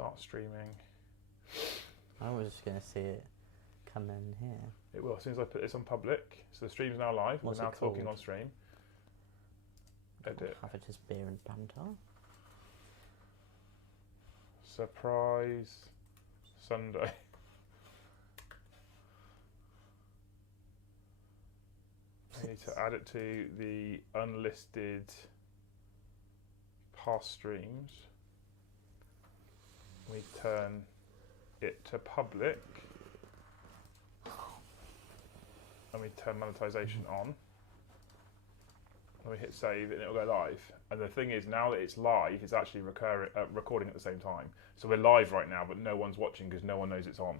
Start streaming. I was just going to see it come in here. It will, as soon as I put this on public. So the stream's now live. What's We're now it called? talking on stream. Edit. Have it as beer and banter. Surprise Sunday. I need to add it to the unlisted past streams. We turn it to public. And we turn monetization on. And we hit save and it'll go live. And the thing is, now that it's live, it's actually recording at the same time. So we're live right now, but no one's watching because no one knows it's on.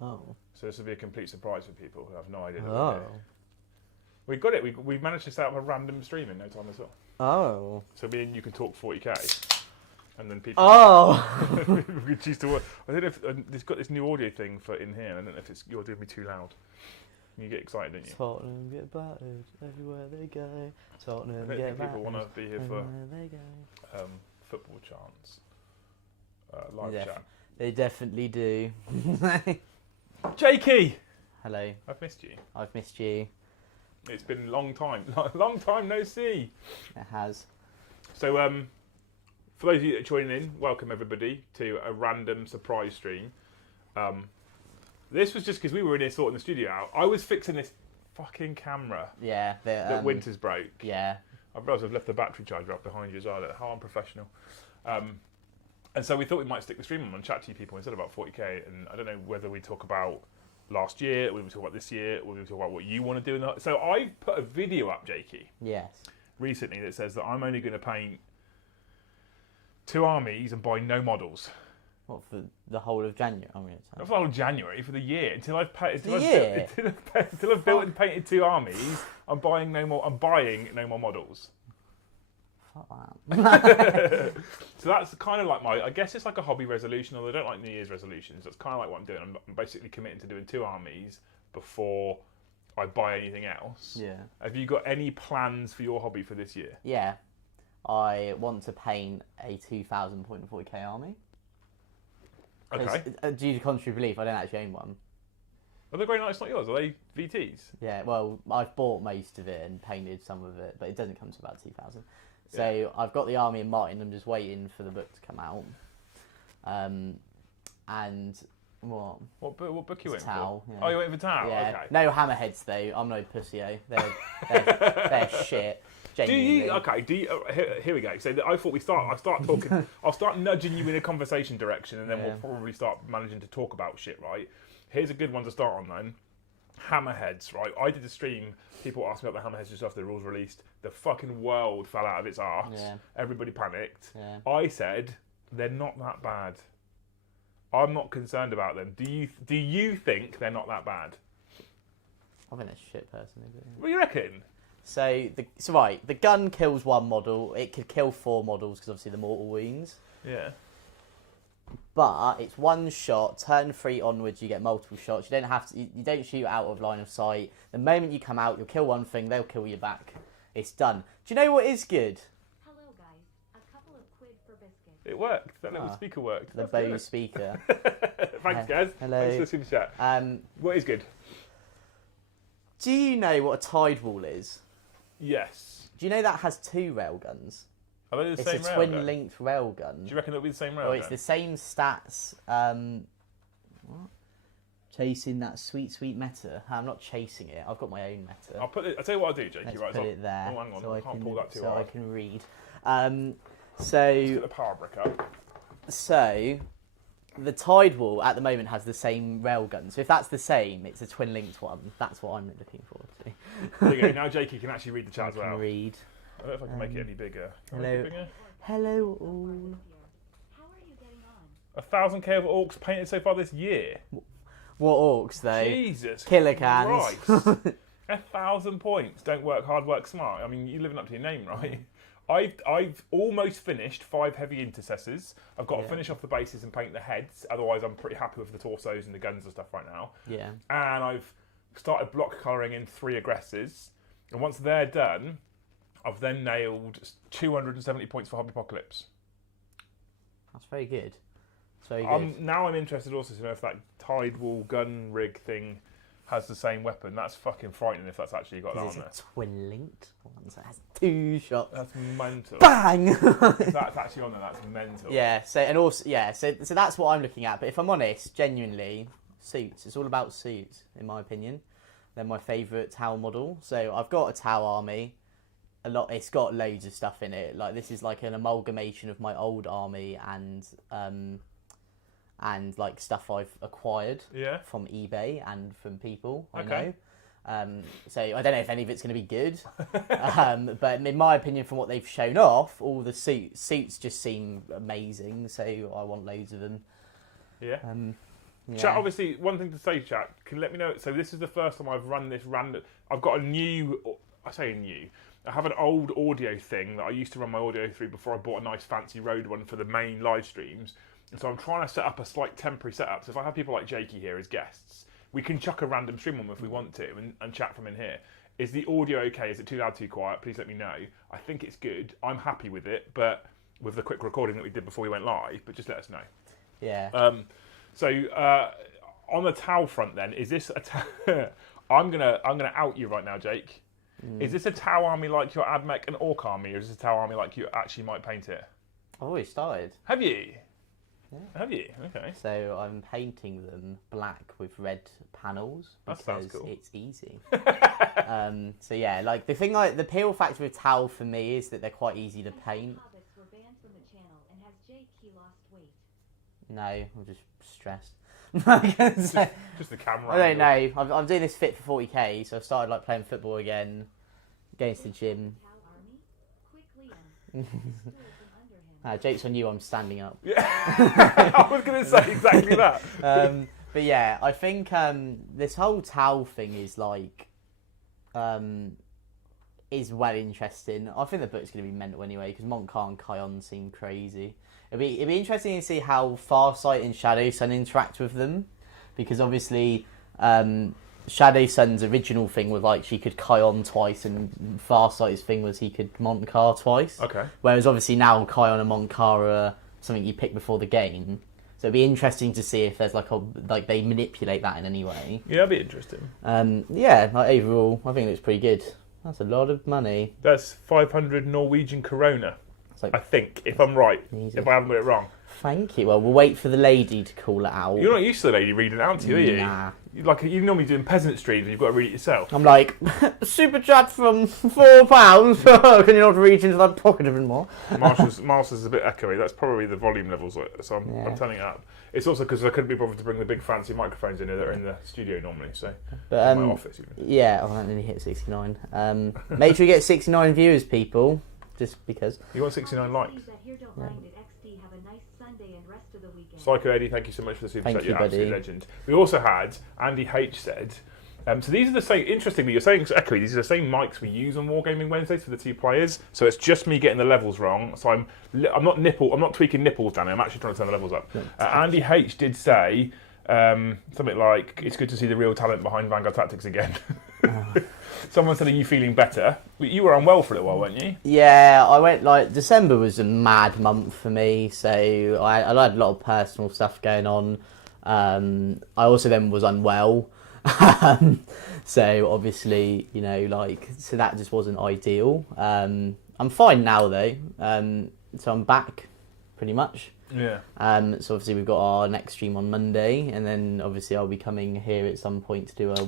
Oh. So this will be a complete surprise for people who have no idea. Oh. We got it. We managed to set up a random stream in no time at all. Oh. So me and you can talk 40k, and then people. Oh. We choose to watch. I don't know if it's got this new audio thing for in here. I don't know if you're doing me too loud. You get excited, don't you? Tottenham get battered everywhere they go. I Tottenham don't get think people want to battered be here for everywhere they go. football chants, live Yeah. chat. They definitely do. Jakey, Hello. I've missed you. I've missed you. It's been a long time, long time no see. It has. So, for those of you that are joining in, welcome everybody to a random surprise stream. This was just because we were in here sorting the studio out. I was fixing this fucking camera Yeah. that Winters broke. Yeah. I realised I've left the battery charger up behind you as well. How unprofessional. And so we thought we might stick the stream on and chat to you people instead about 40k. And I don't know whether we talk about last year, whether we talk about this year, or whether we talk about what you want to do. So I put a video up, Jakey, Yes. recently that says that I'm only going to paint 2 armies and buy no models. What, for the whole of January? I mean, Not for the whole January, for the year. Until I've The year? until I've built and painted 2 armies, I'm buying no more models. fuck that. So that's kind of like I guess it's like a hobby resolution, although I don't like New Year's resolutions. That's kind of like what I'm doing. I'm basically committing to doing 2 armies before I buy anything else. Yeah. Have you got any plans for your hobby for this year? Yeah. I want to paint a 2,000 point 40k army. Okay. Due to contrary belief, I don't actually own one. Are the Grey Knights not yours? Are they VTs? Yeah, well, I've bought most of it and painted some of it, but it doesn't come to about 2,000. So Yeah. I've got the army in mind. I'm just waiting for the book to come out. And what? What book are you waiting Tau, for? yeah. Oh, you're waiting for Tau? Yeah. Okay. No hammerheads though. I'm no pussy-o. They're shit. Genuinely. Here we go. So I thought I start talking. I'll start nudging you in a conversation direction, and then Yeah. we'll probably start managing to talk about shit. Right? Here's a good one to start on then. Hammerheads. Right? I did a stream. People asked me about the hammerheads just after the rules released. The fucking world fell out of its arse. Yeah. Everybody panicked. Yeah. I said they're not that bad. I'm not concerned about them. Do you think they're not that bad? I think that's shit personally. But yeah. What do you reckon? So right, the gun kills 1 model. It could kill 4 models because obviously the mortal wounds. Yeah. But it's 1 shot. Turn 3 onwards, you get multiple shots. You don't have to. You don't shoot out of line of sight. The moment you come out, you'll kill 1 thing. They'll kill you back. It's done. Do you know what is good? Hello, guys. A couple of quid for biscuits. It worked. That little speaker worked. The That's bow good. speaker. Thanks, guys. Hello. Thanks for the super chat. What is good? Do you know what a tide wall is? Yes. Do you know that has 2 railguns? Are they the It's same a railgun? twin-linked railgun. Do you reckon it'll be the same railgun? Well, it's the same stats. What? Chasing that sweet meta. I'm not chasing it. I've got my own meta. I'll tell you what I'll do, Jakey. Let's Right, put it there. Oh, hang on. so I can't pull that too so hard. I can read. Let's So get the power brick up. the tide wall at the moment has the same railgun. So if that's the same, it's a twin-linked one. That's what I'm looking forward to. There you go. Now Jakey can actually read the chat I as can well. read. I don't know if I can make it any bigger. Can I hello. make it bigger? Hello all. How are you getting on? 1,000k of orcs painted so far this year. What orcs though? Jesus Killer cans. Christ. 1,000 points. Don't work hard, work smart. I mean, you're living up to your name, right? I've almost finished 5 heavy intercessors. I've got to finish off the bases and paint the heads. Otherwise, I'm pretty happy with the torsos and the guns and stuff right now. Yeah. And I've started block colouring in 3 aggressors. And once they're done, I've then nailed 270 points for Hobby Apocalypse. That's very good. It's very good. Now I'm interested also to know if that Tidewall gun rig thing has the same weapon. That's fucking frightening if that's actually got that on It's there. a twin linked one, so it has 2 shots. That's mental. Bang! If that's actually on there, that's mental. Yeah, so that's what I'm looking at. But if I'm honest, genuinely, suits. It's all about suits, in my opinion. They're my favourite Tau model. So I've got a Tau army. It's got loads of stuff in it. Like, this is like an amalgamation of my old army and like stuff I've acquired from eBay and from people I know. So I don't know if any of it's going to be good, but in my opinion, from what they've shown off, all the suits just seem amazing. So I want loads of them. Yeah. Chat, obviously, one thing to say, chat, can you let me know? So this is the first time I've run this random. I've got a new. I say new. I have an old audio thing that I used to run my audio through before I bought a nice fancy Rode one for the main live streams. And so I'm trying to set up a slight temporary setup. So if I have people like Jakey here as guests, we can chuck a random stream on them if we want to and chat from in here. Is the audio okay? Is it too loud, too quiet? Please let me know. I think it's good. I'm happy with it, but with the quick recording that we did before we went live, but just let us know. Yeah. On the Tau front then, is this a I'm gonna out you right now, Jake. Is this a Tau army like your Admech and Orc army, or is this a Tau army like you actually might paint it? I've already started. Have you? Yeah. Have you? Okay. So I'm painting them black with red panels That because sounds cool. it's easy. So yeah, like the appeal factor with Tau for me is that they're quite easy to paint. Hobbits were banned from the channel, and has J.K. lost weight? No, I'm just stressed. Just the camera. I don't know. I'm doing this fit for 40k, so I started like playing football again, going to the gym. Tau army? Quickly and stool from under him. Jake's on you. I'm standing up. Yeah. I was going to say exactly that. But yeah, I think this whole Tau thing is like is well interesting. I think the book's going to be mental anyway because Montcar and Kion seem crazy. It'd be interesting to see how Farsight and Shadow Sun interact with them, because obviously Shadow Sun's original thing was like she could Kion twice, and Farsight's thing was he could Montcar twice. Okay. Whereas obviously now Kion and Montcar are something you pick before the game, so it'd be interesting to see if there's like they manipulate that in any way. Yeah, that'd be interesting. Yeah, like overall, I think it looks pretty good. That's a lot of money. That's 500 Norwegian krona. Like, I think, if I'm right, easy. if I haven't got it wrong. Thank you. Well, we'll wait for the lady to call it out. You're not used to the lady reading it out to you, are you? Nah. You're normally doing peasant streams and you've got to read it yourself. I'm like, super chat from £4. Can you not reach into that pocket a bit more? Marshall's is a bit echoey. That's probably the volume levels, so I'm turning it up. It's also because I couldn't be bothered to bring the big fancy microphones in here that are in the studio normally, so But, in my office even. Yeah, I only hit 69. Make sure you get 69 viewers, people, just because. You want 69 likes. Please that here don't mind it. XD have a nice Sunday and rest of the weekend. Psycho Eddie, thank you so much for the super Thank chat. you, You're an absolute buddy. legend. We also had Andy H said. So these are the same. Interestingly, you're saying it's echoey. These are the same mics we use on Wargaming Wednesdays for the 2 players. So it's just me getting the levels wrong. So I'm not tweaking nipples, Danny. I'm actually trying to turn the levels up. Andy H did say something like, "It's good to see the real talent behind Vanguard Tactics again." Someone said, "Are you feeling better?" You were unwell for a little while, weren't you? Yeah, I went December was a mad month for me, so I had a lot of personal stuff going on. I also then was unwell. So obviously, so that just wasn't ideal. I'm fine now though. So I'm back pretty much. Yeah. So obviously we've got our next stream on Monday, and then obviously I'll be coming here at some point to do a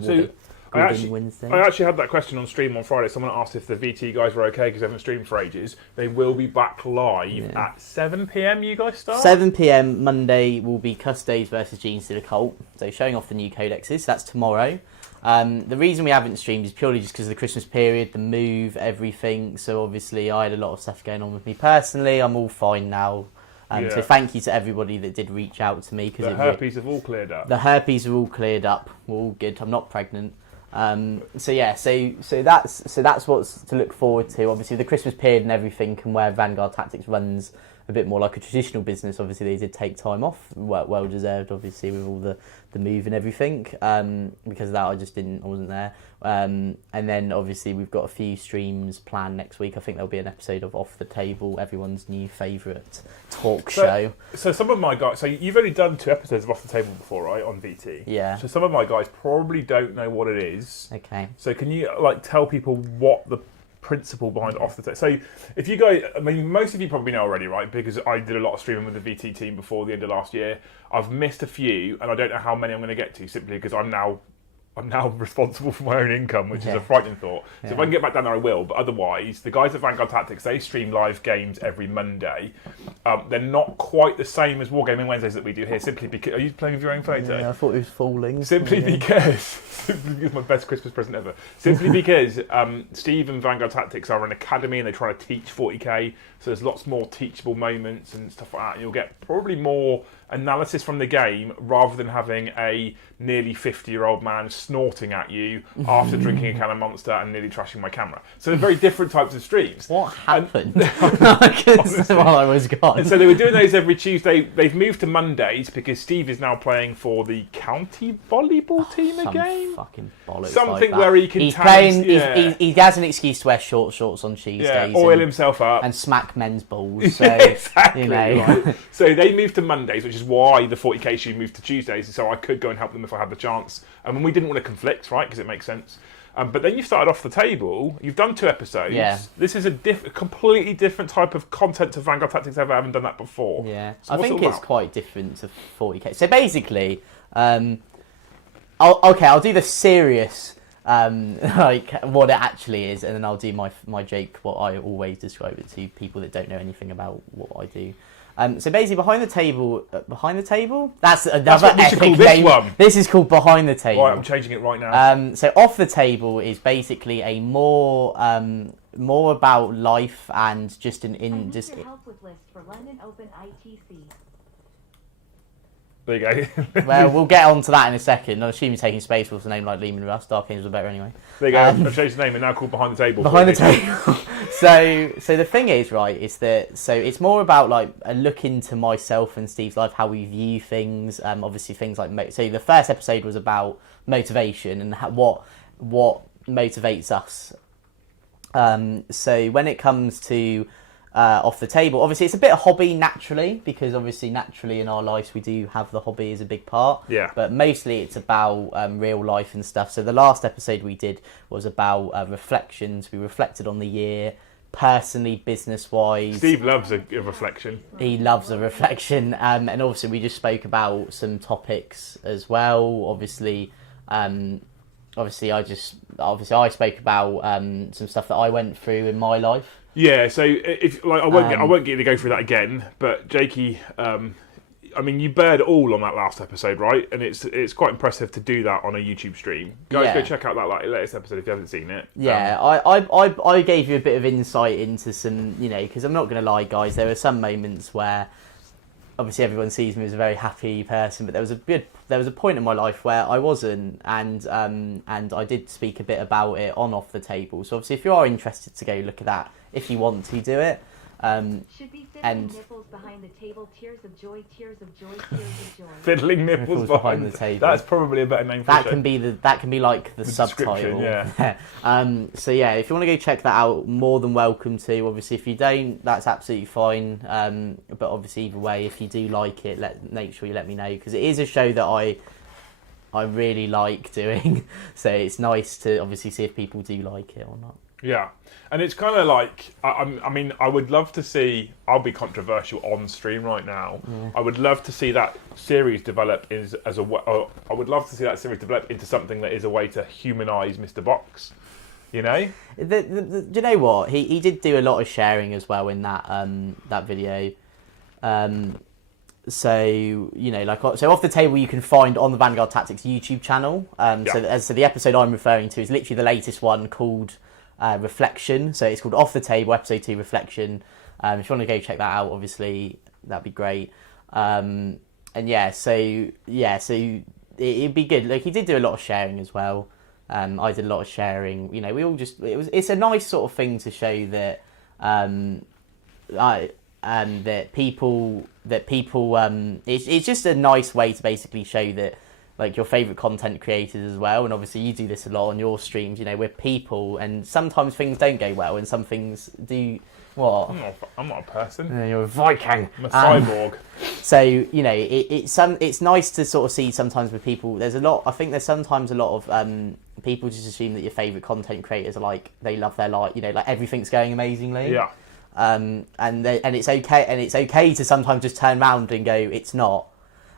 Wednesday. I actually had that question on stream on Friday. Someone asked if the VT guys were okay because they haven't streamed for ages. They will be back live at 7 PM. You guys start? 7 PM Monday will be Custodes versus Gene Stealer Cult. So showing off the new codexes. So that's tomorrow. The reason we haven't streamed is purely just because of the Christmas period, the move, everything. So obviously I had a lot of stuff going on with me personally. I'm all fine now. So thank you to everybody that did reach out to me. The herpes have all cleared up. The herpes are all cleared up. We're all good. I'm not pregnant. So that's what's to look forward to. Obviously, the Christmas period and everything, and where Vanguard Tactics runs a bit more like a traditional business. Obviously, they did take time off, well deserved, obviously, with all the move and everything. Because of that, I wasn't there. And then obviously we've got a few streams planned next week. I think there'll be an episode of Off the Table, everyone's new favourite talk show. So some of my guys, so you've only done 2 episodes of Off the Table before, right, on VT? Yeah. So some of my guys probably don't know what it is. Okay. So can you like tell people what the principle behind Off the Table? So if you guys, I mean, most of you probably know already, right? Because I did a lot of streaming with the VT team before the end of last year. I've missed a few, and I don't know how many I'm going to get to, simply because I'm now responsible for my own income, which is a frightening thought. So if I can get back down there, I will. But otherwise, the guys at Vanguard Tactics, they stream live games every Monday. They're not quite the same as Wargaming Wednesdays that we do here, simply because... Are you playing with your own photo? Yeah, I thought it was falling. Simply because it's my best Christmas present ever. Simply because Steve and Vanguard Tactics are an academy and they try to teach 40k, so there's lots more teachable moments and stuff like that. And you'll get probably more analysis from the game rather than having a nearly 50-year-old man snorting at you after drinking a can of Monster and nearly trashing my camera. So they're very different types of streams. What happened while I was gone? And so they were doing those every Tuesday. They've moved to Mondays because Steve is now playing for the county volleyball team again. Fucking bollocks. Something like where he can. He's playing. He has an excuse to wear shorts on Tuesdays. Yeah, oil himself up and smack men's balls. So, exactly. You know. Right. So they moved to Mondays, which is why the 40k shoe moved to Tuesdays, so I could go and help them if I had the chance. And we didn't want to conflict, right? Because it makes sense. But then you started Off the Table. You've done 2 episodes. Yeah. This is a completely different type of content to Vanguard Tactics. I haven't done that before. Yeah, So I what's think it it's about? quite different to 40k. So basically, I'll do the serious, like what it actually is, and then I'll do my joke, what I always describe it to people that don't know anything about what I do. So basically, behind the table. That's another what we should epic call this name. one. This is called Behind the Table. Right, I'm changing it right now. So Off the Table is basically a more about life and just I need your help with list for London Open ITC. There you go. Well, we'll get on to that in a second. I assume you're taking Space Force, a name like Lehman Russ. Dark Angels are better anyway. There you go. I've changed the name and now called Behind the Table. Behind the Table. So the thing is, right, is that so it's more about like a look into myself and Steve's life, how we view things. Obviously things like so the first episode was about motivation and what motivates us. So when it comes to Off the Table, obviously it's a bit of hobby naturally, because obviously naturally in our lives we do have the hobby as a big part. Yeah. But mostly it's about real life and stuff. So the last episode we did was about reflections. We reflected on the year, personally, business-wise. Steve loves a reflection. He loves a reflection. And also we just spoke about some topics as well. Obviously I spoke about some stuff that I went through in my life. Yeah, so if like I won't get to go through that again, but Jakey, I mean, you bared it all on that last episode, right? And it's quite impressive to do that on a YouTube stream. Guys, go check out that latest episode if you haven't seen it. Yeah, I gave you a bit of insight into some, because I'm not going to lie, guys, there were some moments where obviously everyone sees me as a very happy person, but there was a point in my life where I wasn't, and I did speak a bit about it on Off the Table. So obviously if you are interested to go look at that, if you want to do it. Should be fiddling nipples behind the table, tears of joy, tears of joy, tears of joy. Fiddling nipples behind the table. That's probably a better name for that. it. That can be like the subtitle. Yeah. So yeah, if you want to go check that out, more than welcome to. Obviously, if you don't, that's absolutely fine. But obviously, either way, if you do like it, make sure you let me know, because it is a show that I really like doing. So it's nice to obviously see if people do like it or not. Yeah, and it's kind of like, I mean, I would love to see, I'll be controversial on stream right now, I would love to see that series develop I would love to see that series develop into something that is a way to humanise Mr. Box, you know? Do you know what? He did do a lot of sharing as well in that video. So Off the Table you can find on the Vanguard Tactics YouTube channel. So the episode I'm referring to is literally the latest one called Reflection. So it's called Off the Table episode 2 Reflection. If you want to go check that out, obviously that'd be great. So it'd be good. Like, he did do a lot of sharing as well. I did a lot of sharing. We all it's a nice sort of thing to show that that people it's just a nice way to basically show that like your favorite content creators as well, and obviously you do this a lot on your streams. You know, we're people, and sometimes things don't go well, and some things do. What? I'm not a person. You're a Viking. I'm a cyborg. So you know, it's nice to sort of see sometimes with people. I think there's sometimes a lot of people just assume that your favorite content creators are like they love their life. You know, like everything's going amazingly. Yeah. And it's okay to sometimes just turn around and go, it's not.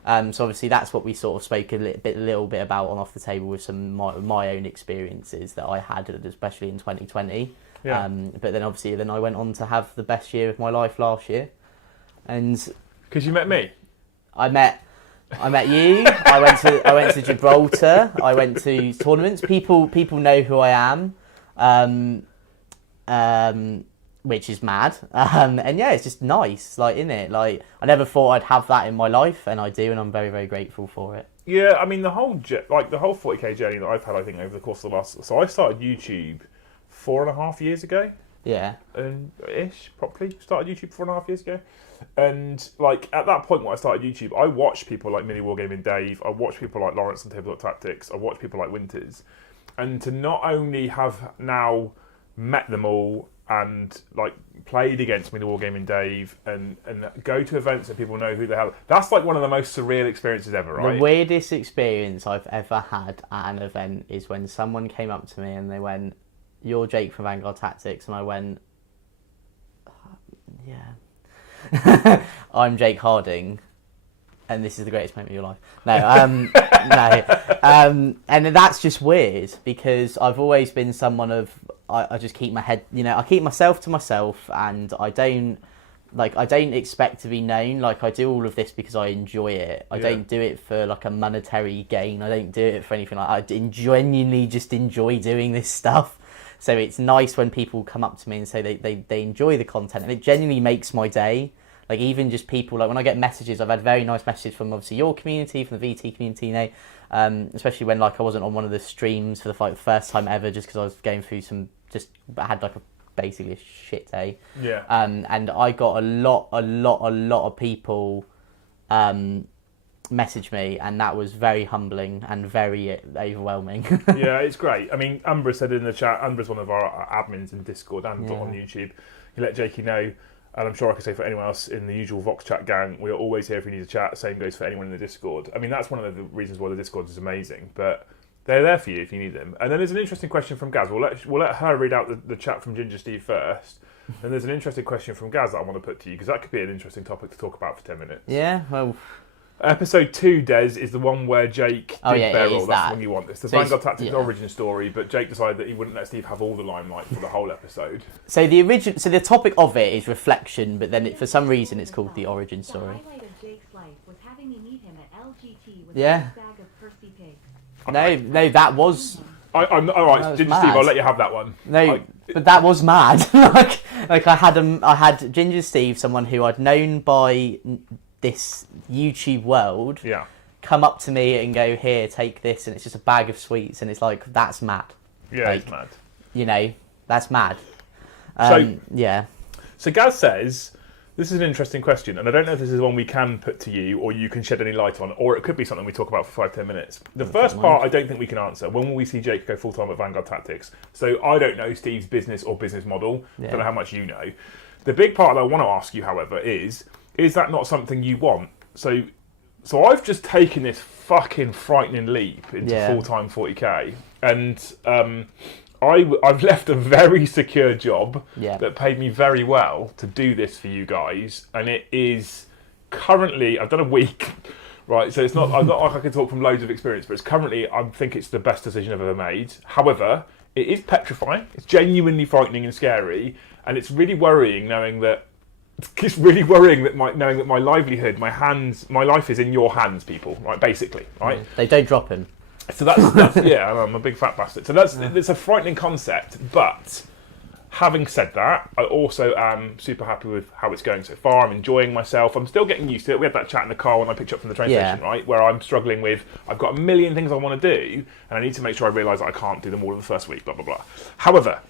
So obviously that's what we sort of spoke a little bit about on Off the Table with some my own experiences that I had, especially in 2020. Yeah. But then obviously I went on to have the best year of my life last year, and because you met me. I met you. I went to Gibraltar. I went to tournaments. People know who I am. Which is mad, and yeah, it's just nice, like, in it. Like, I never thought I'd have that in my life, and I do, and I'm very, very grateful for it. Yeah, I mean the whole 40k journey that I've had, I think over the course of the last. So I started YouTube 4.5 years ago. Yeah. Ish, properly started YouTube 4.5 years ago, and like at that point when I started YouTube, I watched people like Mini Wargaming Dave, I watched people like Lawrence and Tabletop Tactics, I watched people like Winters, and to not only have now met them all and like played against me, the Wargaming Dave, and go to events and people know who the hell. That's like one of the most surreal experiences ever, right? The weirdest experience I've ever had at an event is when someone came up to me and they went, "You're Jake from Vanguard Tactics," and I went, "Yeah, I'm Jake Harding, and this is the greatest moment of your life." No, no, and that's just weird because I've always been someone of. I just keep my head, you know, I keep myself to myself, and I don't expect to be known. Like, I do all of this because I enjoy it. I don't do it for like a monetary gain. I don't do it for anything like that. I genuinely just enjoy doing this stuff. So it's nice when people come up to me and say they enjoy the content, and it genuinely makes my day. Like, even just people, like when I get messages, I've had very nice messages from obviously your community, from the VT community, you know, especially when like I wasn't on one of the streams for the first time ever, just because I was going through I had like basically a shit day. Yeah. And I got a lot of people message me, and that was very humbling and very overwhelming. Yeah, it's great. I mean, Amber said in the chat, Amber's one of our admins in Discord and on YouTube. He let Jakey know, and I'm sure I can say for anyone else in the usual Vox chat gang, we are always here if you need a chat. Same goes for anyone in the Discord. I mean, that's one of the reasons why the Discord is amazing, but they're there for you if you need them. And then there's an interesting question from Gaz. We'll let her read out the chat from Ginger Steve first. And there's an interesting question from Gaz that I want to put to you, because that could be an interesting topic to talk about for 10 minutes. Yeah, well... Episode 2, Des, is the one where Jake did Beryl. That's the one you want. It's the Vanguard Tactics origin story, but Jake decided that he wouldn't let Steve have all the limelight for the whole episode. So the topic of it is reflection, but then for some reason it's called the origin story. The highlight of Jake's life was having me meet him at LGT with Yeah. a bag of Percy pigs. No, that was... I'm all right, Ginger Steve, I'll let you have that one. No, but that was mad. like I had Ginger Steve, someone who I'd known by this YouTube world, come up to me and go, "Here, take this," and it's just a bag of sweets, and it's like, that's mad. Yeah, like, it's mad. You know, that's mad. So Gaz says, this is an interesting question, and I don't know if this is one we can put to you or you can shed any light on, or it could be something we talk about for 5-10 minutes. The first part I don't think we can answer. When will we see Jake go full-time at Vanguard Tactics? So I don't know Steve's business or business model. I don't know how much you know. The big part that I want to ask you, however, is that not something you want? So I've just taken this fucking frightening leap into full-time 40k, and I've left a very secure job that paid me very well to do this for you guys, and it is currently, I've done a week, right? So I'm not like I can talk from loads of experience, but I think it's the best decision I've ever made. However, it is petrifying. It's genuinely frightening and scary, and it's really worrying knowing that my livelihood, my life is in your hands, people, right? Basically, right? They don't drop him. So that's yeah, I'm a big fat bastard. So it's a frightening concept, but having said that, I also am super happy with how it's going so far. I'm enjoying myself. I'm still getting used to it. We had that chat in the car when I picked you up from the train station, right? Where I'm struggling with, I've got a million things I want to do, and I need to make sure I realise that I can't do them all in the first week, blah, blah, blah. However,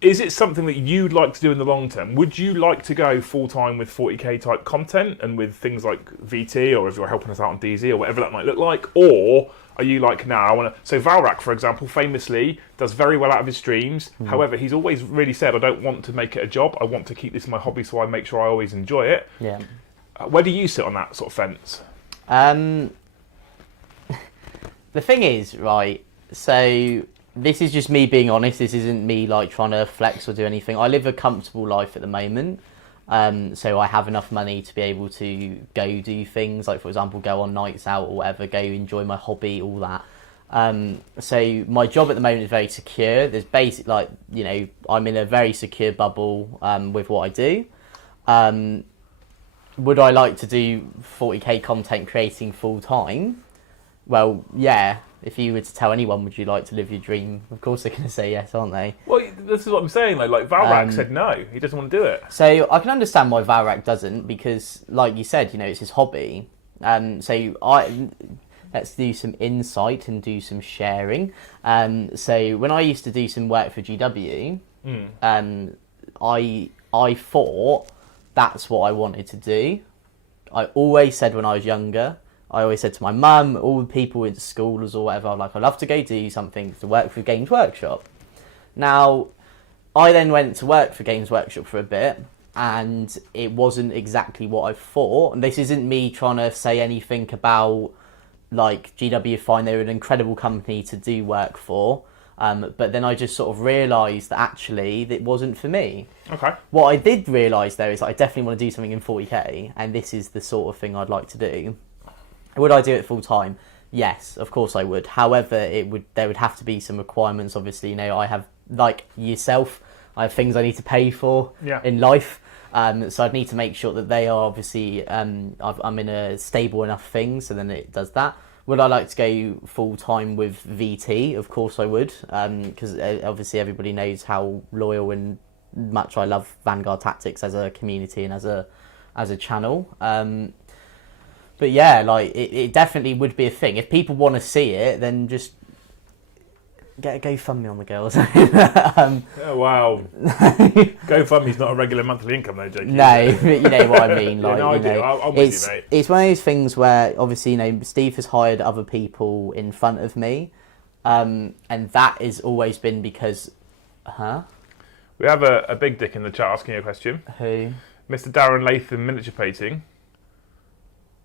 is it something that you'd like to do in the long term? Would you like to go full time with 40k type content and with things like VT, or if you're helping us out on DZ or whatever that might look like, or are you like, nah, I want to... So Valrak, for example, famously does very well out of his streams. However, he's always really said, I don't want to make it a job. I want to keep this my hobby, so I make sure I always enjoy it. Yeah. Where do you sit on that sort of fence? The thing is, right, so this is just me being honest. This isn't me like trying to flex or do anything. I live a comfortable life at the moment. So I have enough money to be able to go do things, like for example, go on nights out or whatever, go enjoy my hobby, all that. So my job at the moment is very secure. There's basic, like, you know, I'm in a very secure bubble with what I do. Would I like to do 40k content creating full time? Well, yeah. If you were to tell anyone, would you like to live your dream? Of course they're going to say yes, aren't they? Well, this is what I'm saying. Like Valrak said no. He doesn't want to do it. So I can understand why Valrak doesn't, because, like you said, you know, it's his hobby. Let's do some insight and do some sharing. So when I used to do some work for GW, I thought that's what I wanted to do. I always said when I was younger, I always said to my mum, all the people in schools or whatever, like, I'd love to go do something to work for Games Workshop. Now, I then went to work for Games Workshop for a bit, and it wasn't exactly what I thought. And this isn't me trying to say anything about, like, GW Fine, they're an incredible company to do work for. But then I just sort of realised that actually it wasn't for me. Okay. What I did realise, though, is that I definitely want to do something in 40k, and this is the sort of thing I'd like to do. Would I do it full time? Yes, of course I would. However, there would have to be some requirements. Obviously, you know, I have, like yourself, I have things I need to pay for in life. So I'd need to make sure that they are obviously I'm in a stable enough thing, so then it does that. Would I like to go full time with VT? Of course I would, because obviously everybody knows how loyal and much I love Vanguard Tactics as a community and as a channel. But yeah, like it definitely would be a thing. If people want to see it, then just get a GoFundMe on the girls. Oh, wow. GoFundMe's not a regular monthly income though, Jake. No, you know what I mean. Like, I do. I'm with you, mate. It's one of those things where obviously, you know, Steve has hired other people in front of me, and that has always been because, We have a big dick in the chat asking you a question. Who? Mr. Darren Latham Miniature Painting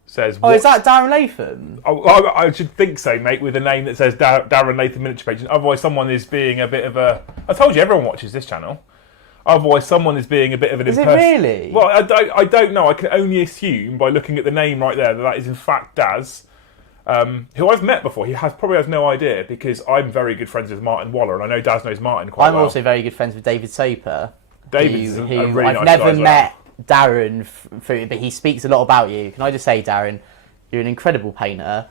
says... Oh, is that Darren Latham? I should think so, mate, with a name that says Darren Latham Miniature Painting. Otherwise, someone is being a bit of a... I told you, everyone watches this channel. Otherwise, someone is being a bit of an... Is it really? Well, I don't know. I can only assume by looking at the name right there that is in fact Daz, who I've met before. He probably has no idea, because I'm very good friends with Martin Waller, and I know Daz knows Martin quite well. I'm also very good friends with David Soper. David's a really I've nice never guy as well. met Darren, but he speaks a lot about you. Can I just say, Darren, you're an incredible painter.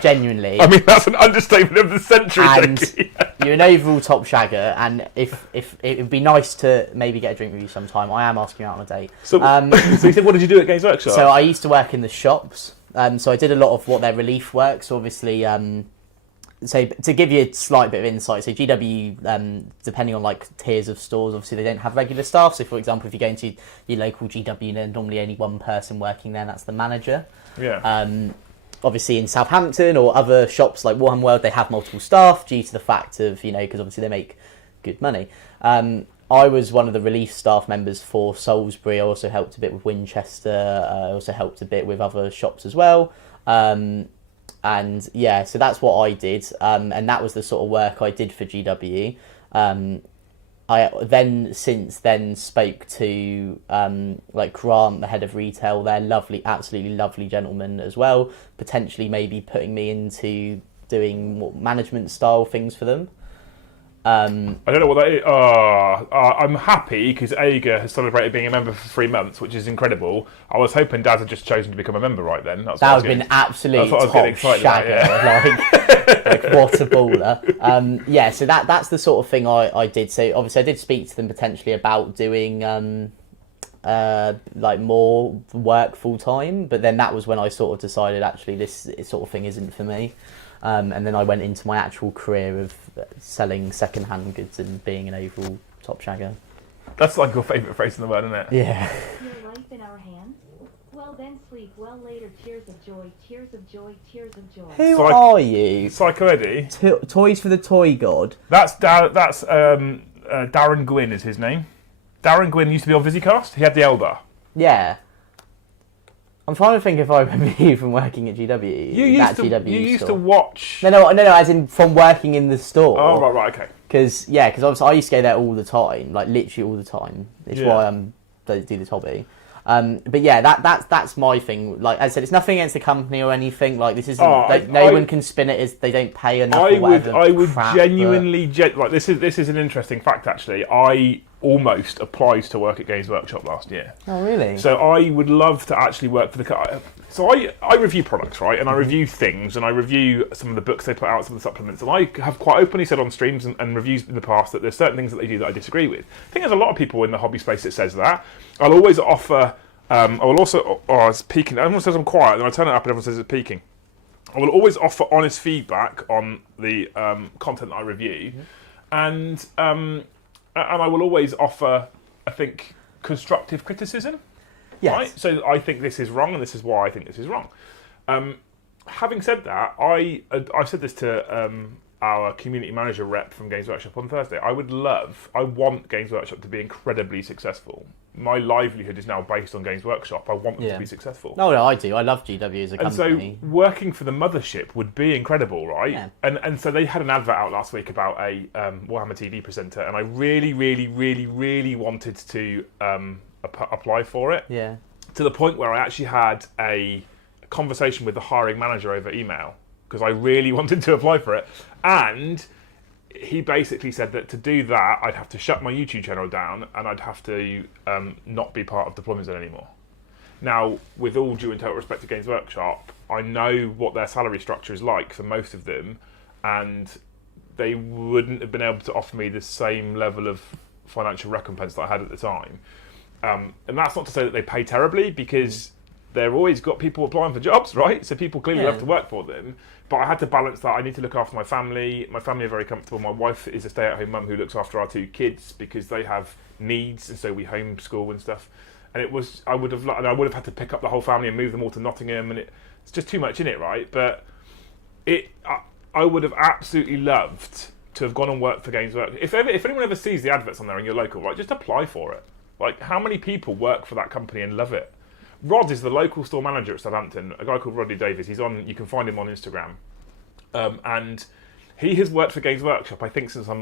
Genuinely. I mean, that's an understatement of the century. And you're an overall top shagger, and if it would be nice to maybe get a drink with you sometime. I am asking you out on a date. So, so you said, what did you do at Games Workshop? So I used to work in the shops. So I did a lot of what their relief work. So obviously, so to give you a slight bit of insight, so GW, depending on like tiers of stores, obviously they don't have regular staff. So for example, if you go into your local GW, there's normally only one person working there, and that's the manager. Yeah. Obviously in Southampton or other shops like Warhammer World, they have multiple staff due to the fact of, you know, because obviously they make good money. I was one of the relief staff members for Salisbury. I also helped a bit with Winchester. I also helped a bit with other shops as well. And yeah, so that's what I did. And that was the sort of work I did for GW. I then since then spoke to like Grant, the head of retail. They're lovely, absolutely lovely gentlemen as well. Potentially maybe putting me into doing more management style things for them. I don't know what that is. I'm happy because Aga has celebrated being a member for 3 months, which is incredible. I was hoping Daz had just chosen to become a member right then. That would have been absolutely top shagger. Like what a baller. Yeah, so that's the sort of thing I did. So obviously I did speak to them potentially about doing like more work full time, but then that was when I sort of decided actually this sort of thing isn't for me. And then I went into my actual career of selling second-hand goods and being an overall Top shagger. That's like your favourite phrase in the world, isn't it? Yeah. Your life in our hands? Well then sleep well later. Tears of joy, tears of joy, tears of joy. Who are you? Psycho Eddie. Toys for the Toy God. That's Darren Gwynn is his name. Darren Gwynn used to be on Visicast. He had the L bar. Yeah. I'm trying to think if I remember you from working at GW. You used to watch. No, as in from working in the store. Oh, right, okay. Because obviously I used to go there all the time, like literally all the time. It's why I do this hobby. But yeah, that's my thing. Like I said, it's nothing against the company or anything. Like this isn't. No one can spin it as they don't pay enough. I would genuinely like this is an interesting fact actually. I almost applied to work at Games Workshop last year. Oh really? So I would love to actually work for the. So I review products, right, and I review things, and I review some of the books they put out, some of the supplements, and I have quite openly said on streams and reviews in the past that there's certain things that they do that I disagree with. I think there's a lot of people in the hobby space that says that. I'll always offer. I will also. Oh, it's peaking. Everyone says I'm quiet, then I turn it up, and everyone says it's peaking. I will always offer honest feedback on the content that I review, and I will always offer, I think, constructive criticism. Yes. Right? So I think this is wrong, and this is why I think this is wrong. Having said that, I said this to our community manager rep from Games Workshop on Thursday. I want Games Workshop to be incredibly successful. My livelihood is now based on Games Workshop. I want them to be successful. No, I do. I love GW as a company. And so working for the mothership would be incredible, right? Yeah. And so they had an advert out last week about a Warhammer TV presenter, and I really, really, really, really wanted to apply for it. Yeah. To the point where I actually had a conversation with the hiring manager over email because I really wanted to apply for it. And he basically said that to do that, I'd have to shut my YouTube channel down and I'd have to not be part of Deployment Zone anymore. Now, with all due and total respect to Games Workshop, I know what their salary structure is like for most of them, and they wouldn't have been able to offer me the same level of financial recompense that I had at the time. And that's not to say that they pay terribly, because they've always got people applying for jobs, right? So people clearly have to work for them. But I had to balance that. I need to look after my family. My family are very comfortable. My wife is a stay-at-home mum who looks after our two kids because they have needs, and so we homeschool and stuff. And I would have had to pick up the whole family and move them all to Nottingham, and it's just too much in it, right? But I would have absolutely loved to have gone and worked for Games Workshop. If anyone ever sees the adverts on there in your local, right, just apply for it. Like, how many people work for that company and love it? Rod is the local store manager at Southampton, a guy called Rodney Davies. You can find him on Instagram. And he has worked for Games Workshop, I think, since I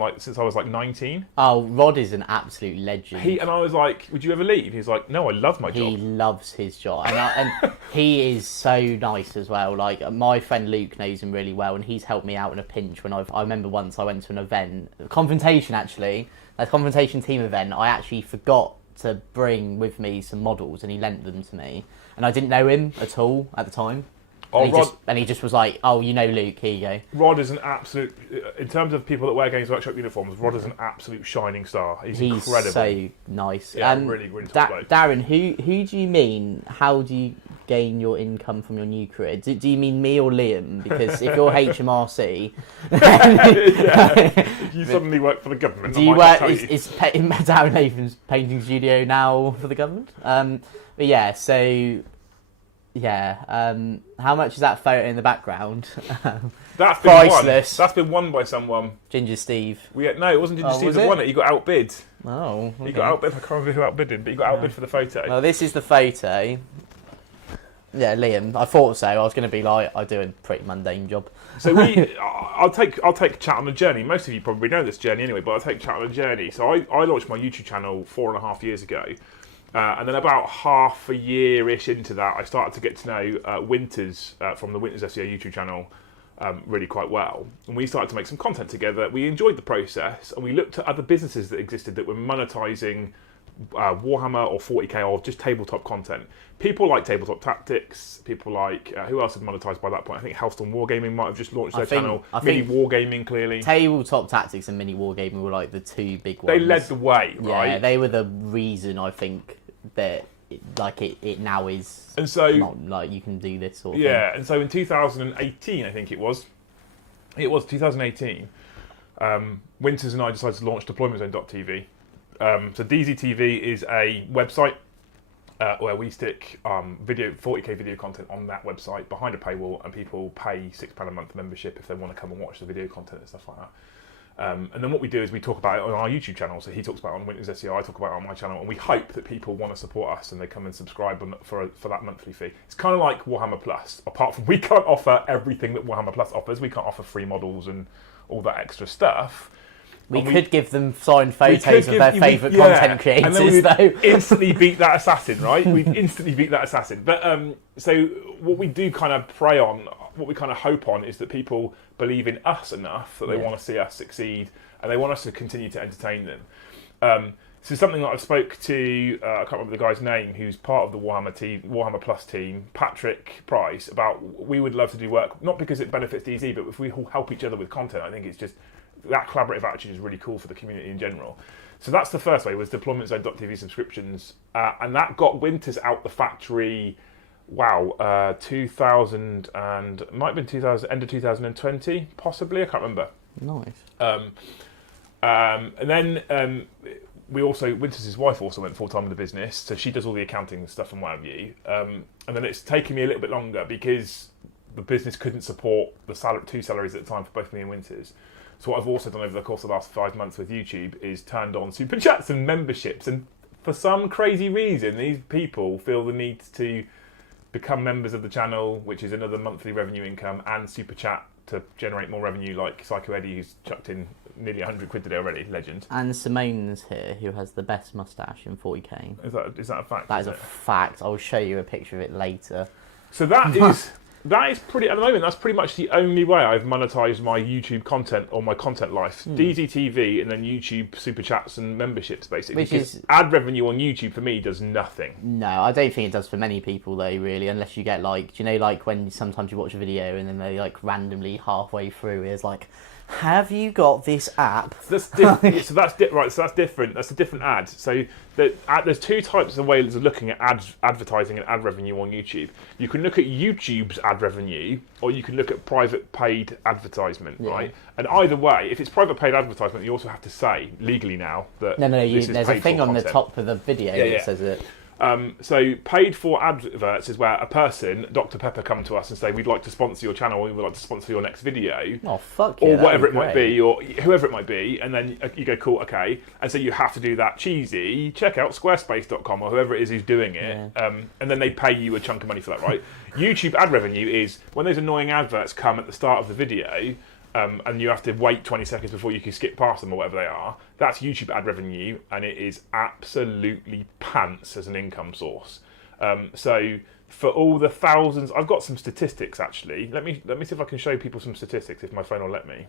was like 19. Oh, Rod is an absolute legend. And I was like, would you ever leave? He's like, no, I love my job. He loves his job. And he is so nice as well. Like, my friend Luke knows him really well, and he's helped me out in a pinch when I remember once I went to an event, Confrontation actually, a Confrontation team event. I actually forgot to bring with me some models, and he lent them to me, and I didn't know him at all at the time. And he just was like, "Oh, you know Luke, here you go." Rod is an absolute, in terms of people that wear Games Workshop uniforms, Rod is an absolute shining star. He's incredible. So nice. Yeah, really, really top bloke. Darren, who do you mean? How do you gain your income from your new career? Do you mean me or Liam? Because if you're HMRC, if you suddenly work for the government, do you work? Is Darren Nathan's painting studio now for the government? But yeah, so. Yeah, how much is that photo in the background? That's been priceless. That's been won by someone. Ginger Steve. No, it wasn't Ginger Steve that won it. He got outbid. Oh, okay. He got outbid. I can't remember who outbid him, but he got outbid for the photo. Well, this is the photo. Yeah, Liam. I thought so. I was going to be like, I do a pretty mundane job. So I'll take chat on a journey. Most of you probably know this journey anyway, but I'll take chat on a journey. So I launched my YouTube channel 4.5 years ago. And then about half a year-ish into that, I started to get to know Winters from the Winters SEO YouTube channel really quite well. And we started to make some content together. We enjoyed the process, and we looked at other businesses that existed that were monetizing Warhammer or 40k or just tabletop content. People like Tabletop Tactics, people like, who else had monetized by that point? I think Hellstorm Wargaming might have just launched their channel. Mini Wargaming, clearly. Tabletop Tactics and Mini Wargaming were like the two big ones. They led the way, right? Yeah, they were the reason, I think, that it now is and so, not like you can do this sort of thing. Yeah, and so in 2018, I think it was 2018, Winters and I decided to launch DeploymentZone.tv. So DZTV is a website where we stick 40k video content on that website behind a paywall, and people pay £6 a month membership if they want to come and watch the video content and stuff like that. And then what we do is we talk about it on our YouTube channel. So he talks about it on Winters SEO, I talk about it on my channel, and we hope that people want to support us and they come and subscribe for that monthly fee. It's kind of like Warhammer Plus, apart from we can't offer everything that Warhammer Plus offers. We can't offer free models and all that extra stuff. We could give them signed photos of their favourite content creators, and then we would though. instantly beat that assassin, right? We'd instantly beat that assassin. But so what we do kind of prey on, what we kind of hope on, is that people believe in us enough that they want to see us succeed and they want us to continue to entertain them. So something that I spoke to, I can't remember the guy's name, who's part of the Warhammer Plus team, Patrick Price, about we would love to do work, not because it benefits DZ, but if we all help each other with content, I think it's just, that collaborative attitude is really cool for the community in general. So that's the first way, was deploymentzone.tv subscriptions. And that got Winters out the factory, 2000 and, it might have been 2000, end of 2020, possibly, I can't remember. Nice. And then we also, Winters' wife also went full-time in the business, so she does all the accounting stuff and what have you. And then it's taken me a little bit longer because the business couldn't support the two salaries at the time for both me and Winters. So what I've also done over the course of the last 5 months with YouTube is turned on super chats and memberships. And for some crazy reason, these people feel the need to become members of the channel, which is another monthly revenue income, and super chat to generate more revenue, like Psycho Eddie, who's chucked in nearly 100 quid today already, legend. And Simone's here, who has the best moustache in 40k. Is that a fact? That is a fact. I'll show you a picture of it later. So that is pretty, at the moment, that's pretty much the only way I've monetized my YouTube content or my content life. DZTV and then YouTube super chats and memberships, basically. Which is ad revenue on YouTube for me does nothing. No, I don't think it does for many people though, really, unless you get like, do you know, like when sometimes you watch a video and then they like randomly halfway through is like, have you got this app? So that's different. That's a different ad. So there's two types of ways of looking at advertising and ad revenue on YouTube. You can look at YouTube's ad revenue, or you can look at private paid advertisement, right? And either way, if it's private paid advertisement, you also have to say legally now that there's a thing on the top of the video that says it. So paid for adverts is where a person, Dr. Pepper, come to us and say, we'd like to sponsor your channel, or we would like to sponsor your next video. Oh, fuck yeah. Or whatever it might be, or whoever it might be. And then you go, cool, okay. And so you have to do that cheesy, check out squarespace.com or whoever it is who's doing it. Yeah. And then they pay you a chunk of money for that, right? YouTube ad revenue is when those annoying adverts come at the start of the video, and you have to wait 20 seconds before you can skip past them or whatever they are. That's YouTube ad revenue, and it is absolutely pants as an income source. So for all the thousands, I've got some statistics actually. Let me see if I can show people some statistics if my phone will let me.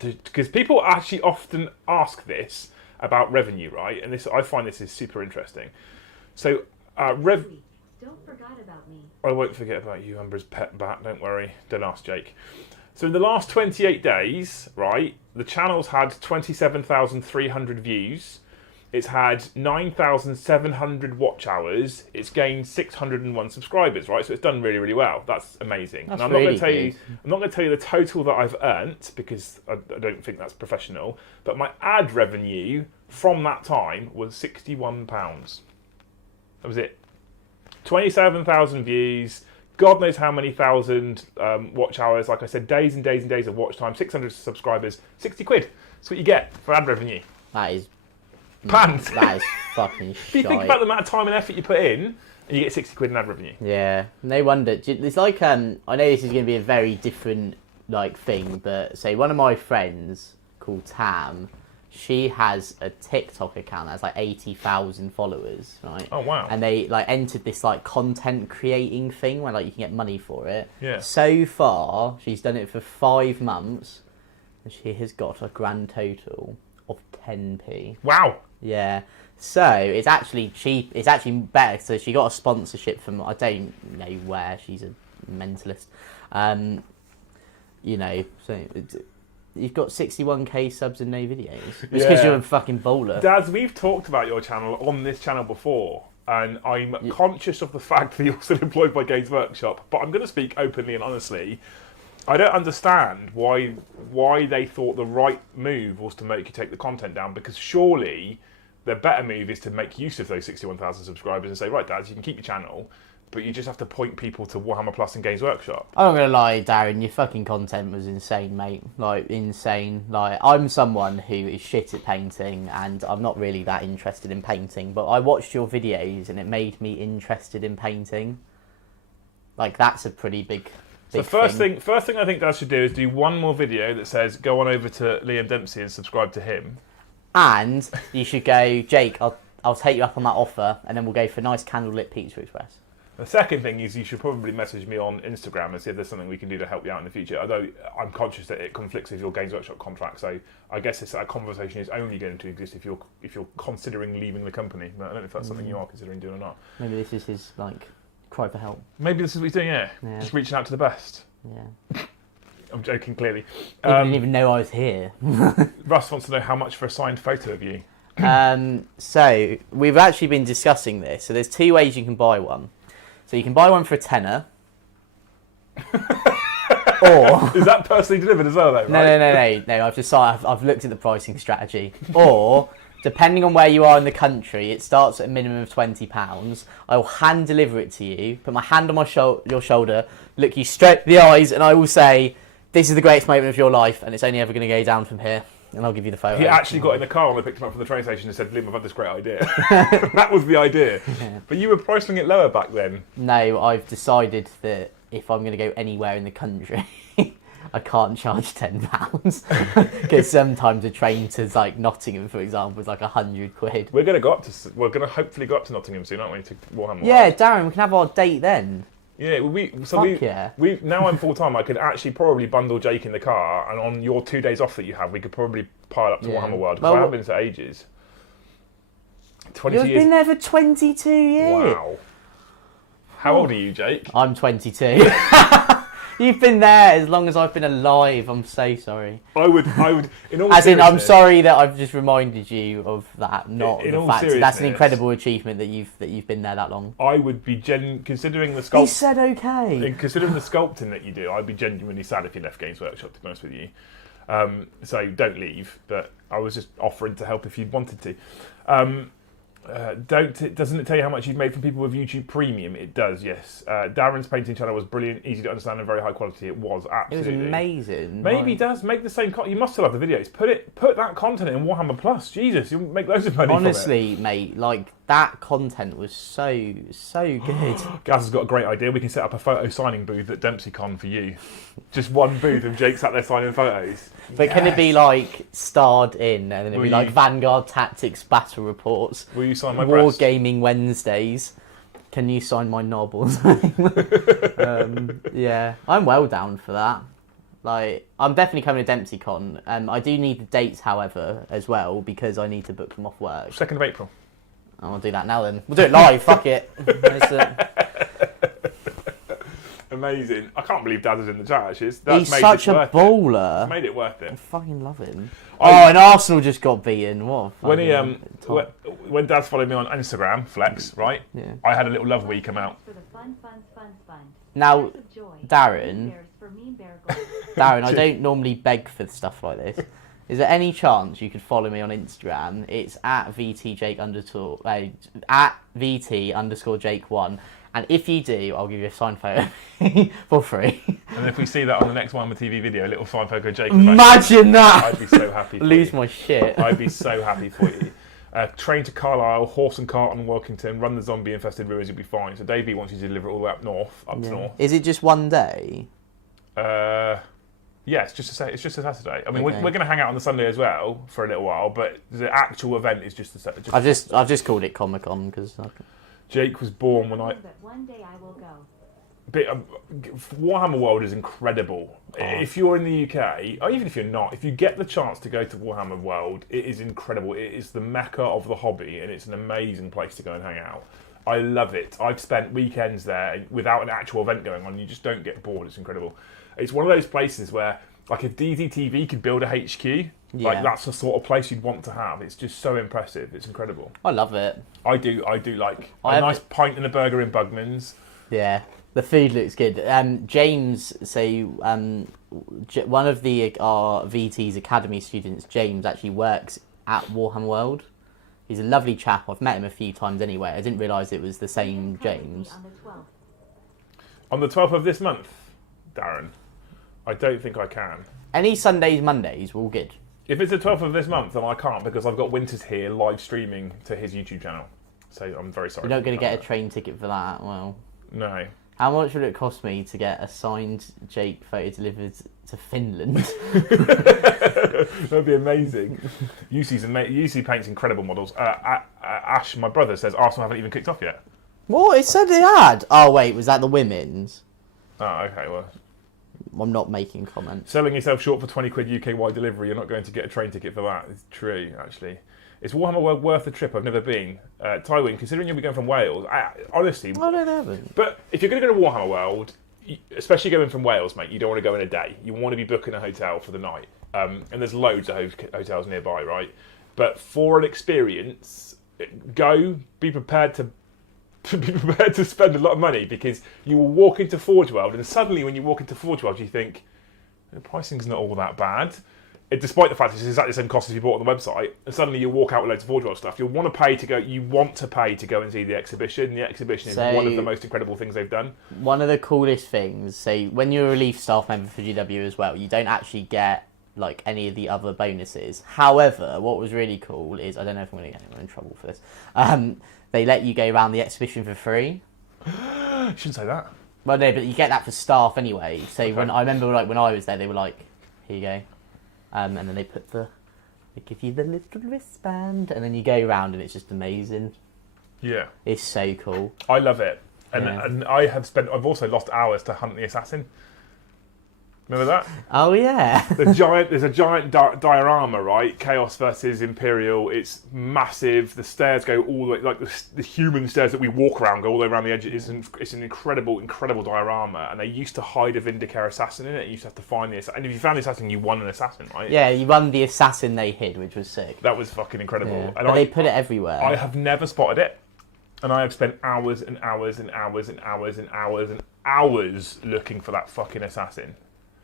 Because people actually often ask this about revenue, right? And I find this is super interesting. So Don't forget about me. I won't forget about you, Umbra's pet bat. Don't worry. Don't ask Jake. So in the last 28 days, right, the channel's had 27,300 views. It's had 9,700 watch hours. It's gained 601 subscribers, right? So it's done really, really well. That's amazing. That's and I'm really not going to tell you the total that I've earned because I don't think that's professional. But my ad revenue from that time was £61. That was it. 27,000 views. God knows how many thousand watch hours. Like I said, days and days and days of watch time. 600 subscribers. 60 quid. That's what you get for ad revenue. That is pants. That is fucking If you think about the amount of time and effort you put in, and you get 60 quid in ad revenue. Yeah, no wonder. It's like I know this is going to be a very different like thing, but say one of my friends called Tam, she has a TikTok account that has like 80,000 followers, right? Oh wow! And they like entered this like content creating thing where like you can get money for it. Yeah. So far, she's done it for 5 months, and she has got a grand total of 10p. Wow. Yeah. So it's actually cheap. It's actually better. So she got a sponsorship from I don't know where. She's a mentalist. You know. So you've got 61k subs and no videos. It's because you're a fucking bowler. Daz, we've talked about your channel on this channel before, and I'm conscious of the fact that you're still employed by Games Workshop. But I'm going to speak openly and honestly. I don't understand why they thought the right move was to make you take the content down, because surely the better move is to make use of those 61,000 subscribers and say, right, Dads, you can keep your channel, but you just have to point people to Warhammer Plus and Games Workshop. I'm not gonna lie, Darren, your fucking content was insane, mate. Like, insane. Like, I'm someone who is shit at painting, and I'm not really that interested in painting, but I watched your videos and it made me interested in painting. Like, that's a pretty big So first thing I think Dad should do is do one more video that says, go on over to Liam Dempsey and subscribe to him. And you should go, Jake, I'll take you up on that offer, and then we'll go for a nice candlelit Pizza Express. The second thing is you should probably message me on Instagram and see if there's something we can do to help you out in the future. Although I'm conscious that it conflicts with your Games Workshop contract, so I guess that conversation is only going to exist if you're considering leaving the company. But I don't know if that's something you are considering doing or not. Maybe this is his cry for help. Maybe this is what he's doing. Yeah. Just reaching out to the best. Yeah. I'm joking, clearly. He didn't even know I was here. Russ wants to know how much for a signed photo of you. So we've actually been discussing this. So there's two ways you can buy one. So you can buy one for a tenner. Or is that personally delivered as well, though? Right? No. I've looked at the pricing strategy. Or depending on where you are in the country, it starts at a minimum of £20. I will hand deliver it to you. Put my hand on your shoulder, look you straight in the eyes, and I will say, "This is the greatest moment of your life, and it's only ever going to go down from here." And I'll give you the photo. He actually got in the car when I picked him up from the train station and said, Liam, I've had this great idea. That was the idea. Yeah. But you were pricing it lower back then. No, I've decided that if I'm going to go anywhere in the country, I can't charge £10. Because sometimes a train to Nottingham, for example, is £100. We're going to hopefully go up to Nottingham soon, aren't we? To Warhammer. Yeah, Darren, we can have our date then. Yeah, now I'm full time. I could actually probably bundle Jake in the car, and on your 2 days off that you have, we could probably pile up to Warhammer World. Because I haven't been to ages. 22 years. You've been there for 22 years. Wow. How old are you, Jake? I'm 22. You've been there as long as I've been alive. I'm so sorry. I would. In all as in, I'm sorry that I've just reminded you of that. Not the fact that that's an incredible achievement that you've been there that long. I would be considering the sculpting. He said okay. Considering the sculpting that you do, I'd be genuinely sad if you left Games Workshop. To be honest with you, so don't leave. But I was just offering to help if you wanted to. Doesn't it tell you how much you've made from people with YouTube Premium? It does, yes. Darren's painting channel was brilliant, easy to understand, and very high quality. It was absolutely. It was amazing. Maybe it does make the same. You must still have the videos. Put that content in Warhammer Plus. Jesus, you'll make loads of money. Honestly, mate, that content was so good. Gaz has got a great idea. We can set up a photo signing booth at Dempsey Con for you. Just one booth, and Jake sat there signing photos. But can it be starred in, and then it'd be Vanguard Tactics Battle Reports? Will you sign my Wargaming Wednesdays? Can you sign my knob or something? Yeah, I'm well down for that. I'm definitely coming to Dempsey Con. I do need the dates, however, as well, because I need to book them off work. 2nd of April. I'll do that now then. We'll do it live, fuck it. Amazing. I can't believe Dad is in the chat, actually. He's such a baller. It's made it worth it. I fucking love him. And Arsenal just got beaten. What when Dad's followed me on Instagram, Flex, right? Yeah. I had a little love week come out. Now, Darren, I don't normally beg for stuff like this. Is there any chance you could follow me on Instagram? It's at VT_Jake1. And if you do, I'll give you a signed photo for free. And if we see that on the next Warhammer TV video, a little signed photo of Jake. Imagine that! I'd be so happy for you. Lose my shit. I'd be so happy for you. Train to Carlisle, horse and cart on Workington, run the zombie-infested ruins, you'll be fine. So Davey wants you to deliver it all the way up to north. Is it just one day? Yeah, it's just a Saturday. I mean, we're going to hang out on the Sunday as well for a little while, but the actual event is just a Saturday. I've just called it Comic Con because Jake was born when But one day I will go. Warhammer World is incredible. If you're in the UK, or even if you're not, if you get the chance to go to Warhammer World, it is incredible. It is the mecca of the hobby, and it's an amazing place to go and hang out. I love it. I've spent weekends there without an actual event going on. You just don't get bored. It's incredible. It's one of those places where, if DZTV could build a HQ, that's the sort of place you'd want to have. It's just so impressive. It's incredible. I love it. I do like a nice pint and a burger in Bugman's. Yeah, the food looks good. James, one of our VT's Academy students, James, actually works at Warhammer World. He's a lovely chap. I've met him a few times anyway. I didn't realise it was the same Come with me James. On the 12th. On the 12th of this month, Darren, I don't think I can. Any Sundays, Mondays, we're all good. If it's the 12th of this month, then I can't because I've got Winters here live streaming to his YouTube channel. So I'm very sorry. You're not going to get a train ticket for that. Well, No. how much would it cost me to get a signed Jake photo delivered to Finland? That'd be amazing. UC paints incredible models. Ash, my brother, says Arsenal haven't even kicked off yet. What? It said they had. Oh, wait, was that the women's? Oh, okay, well. I'm not making comments. Selling yourself short for 20 quid UK-wide delivery, you're not going to get a train ticket for that. It's true, actually. Is Warhammer World worth the trip? I've never been. Tywin, considering you'll be going from Wales, honestly... Oh, no, they haven't. But if you're going to go to Warhammer World, especially going from Wales, mate, you don't want to go in a day. You want to be booking a hotel for the night. And there's loads of hotels nearby, right? But for an experience, be prepared to spend a lot of money because you will walk into Forge World and suddenly when you walk into Forge World you think the pricing's not all that bad, despite the fact it's exactly the same cost as you bought on the website, and suddenly you walk out with loads of Forge World stuff. You want to pay to go and see the exhibition. The exhibition is one of the most incredible things they've done. One of the coolest things, so when you're a Relief staff member for GW as well, you don't actually get like any of the other bonuses. However, what was really cool is, I don't know if I'm going to get anyone in trouble for this, they let you go around the exhibition for free. Shouldn't say that. Well, no, but you get that for staff anyway. So Okay. when I remember, like when I was there, they were like, "Here you go," and then they give you the little wristband, and then you go around, and it's just amazing. Yeah, It's so cool. I love it, and Yeah. and I've also lost hours to hunt the assassin. Remember that? Oh yeah. There's a giant diorama, right? Chaos versus Imperial. It's massive. The stairs go all the way, like the human stairs that we walk around go all the way around the edge. It's an incredible diorama. And they used to hide a Vindicare assassin in it. You used to have to find the assassin. And if you found the assassin, you won an assassin, right? Yeah, you won the assassin they hid, which was sick. That was fucking incredible. Yeah. And But they put it everywhere. I have never spotted it. And I have spent hours and hours and hours and hours and hours and hours looking for that fucking assassin.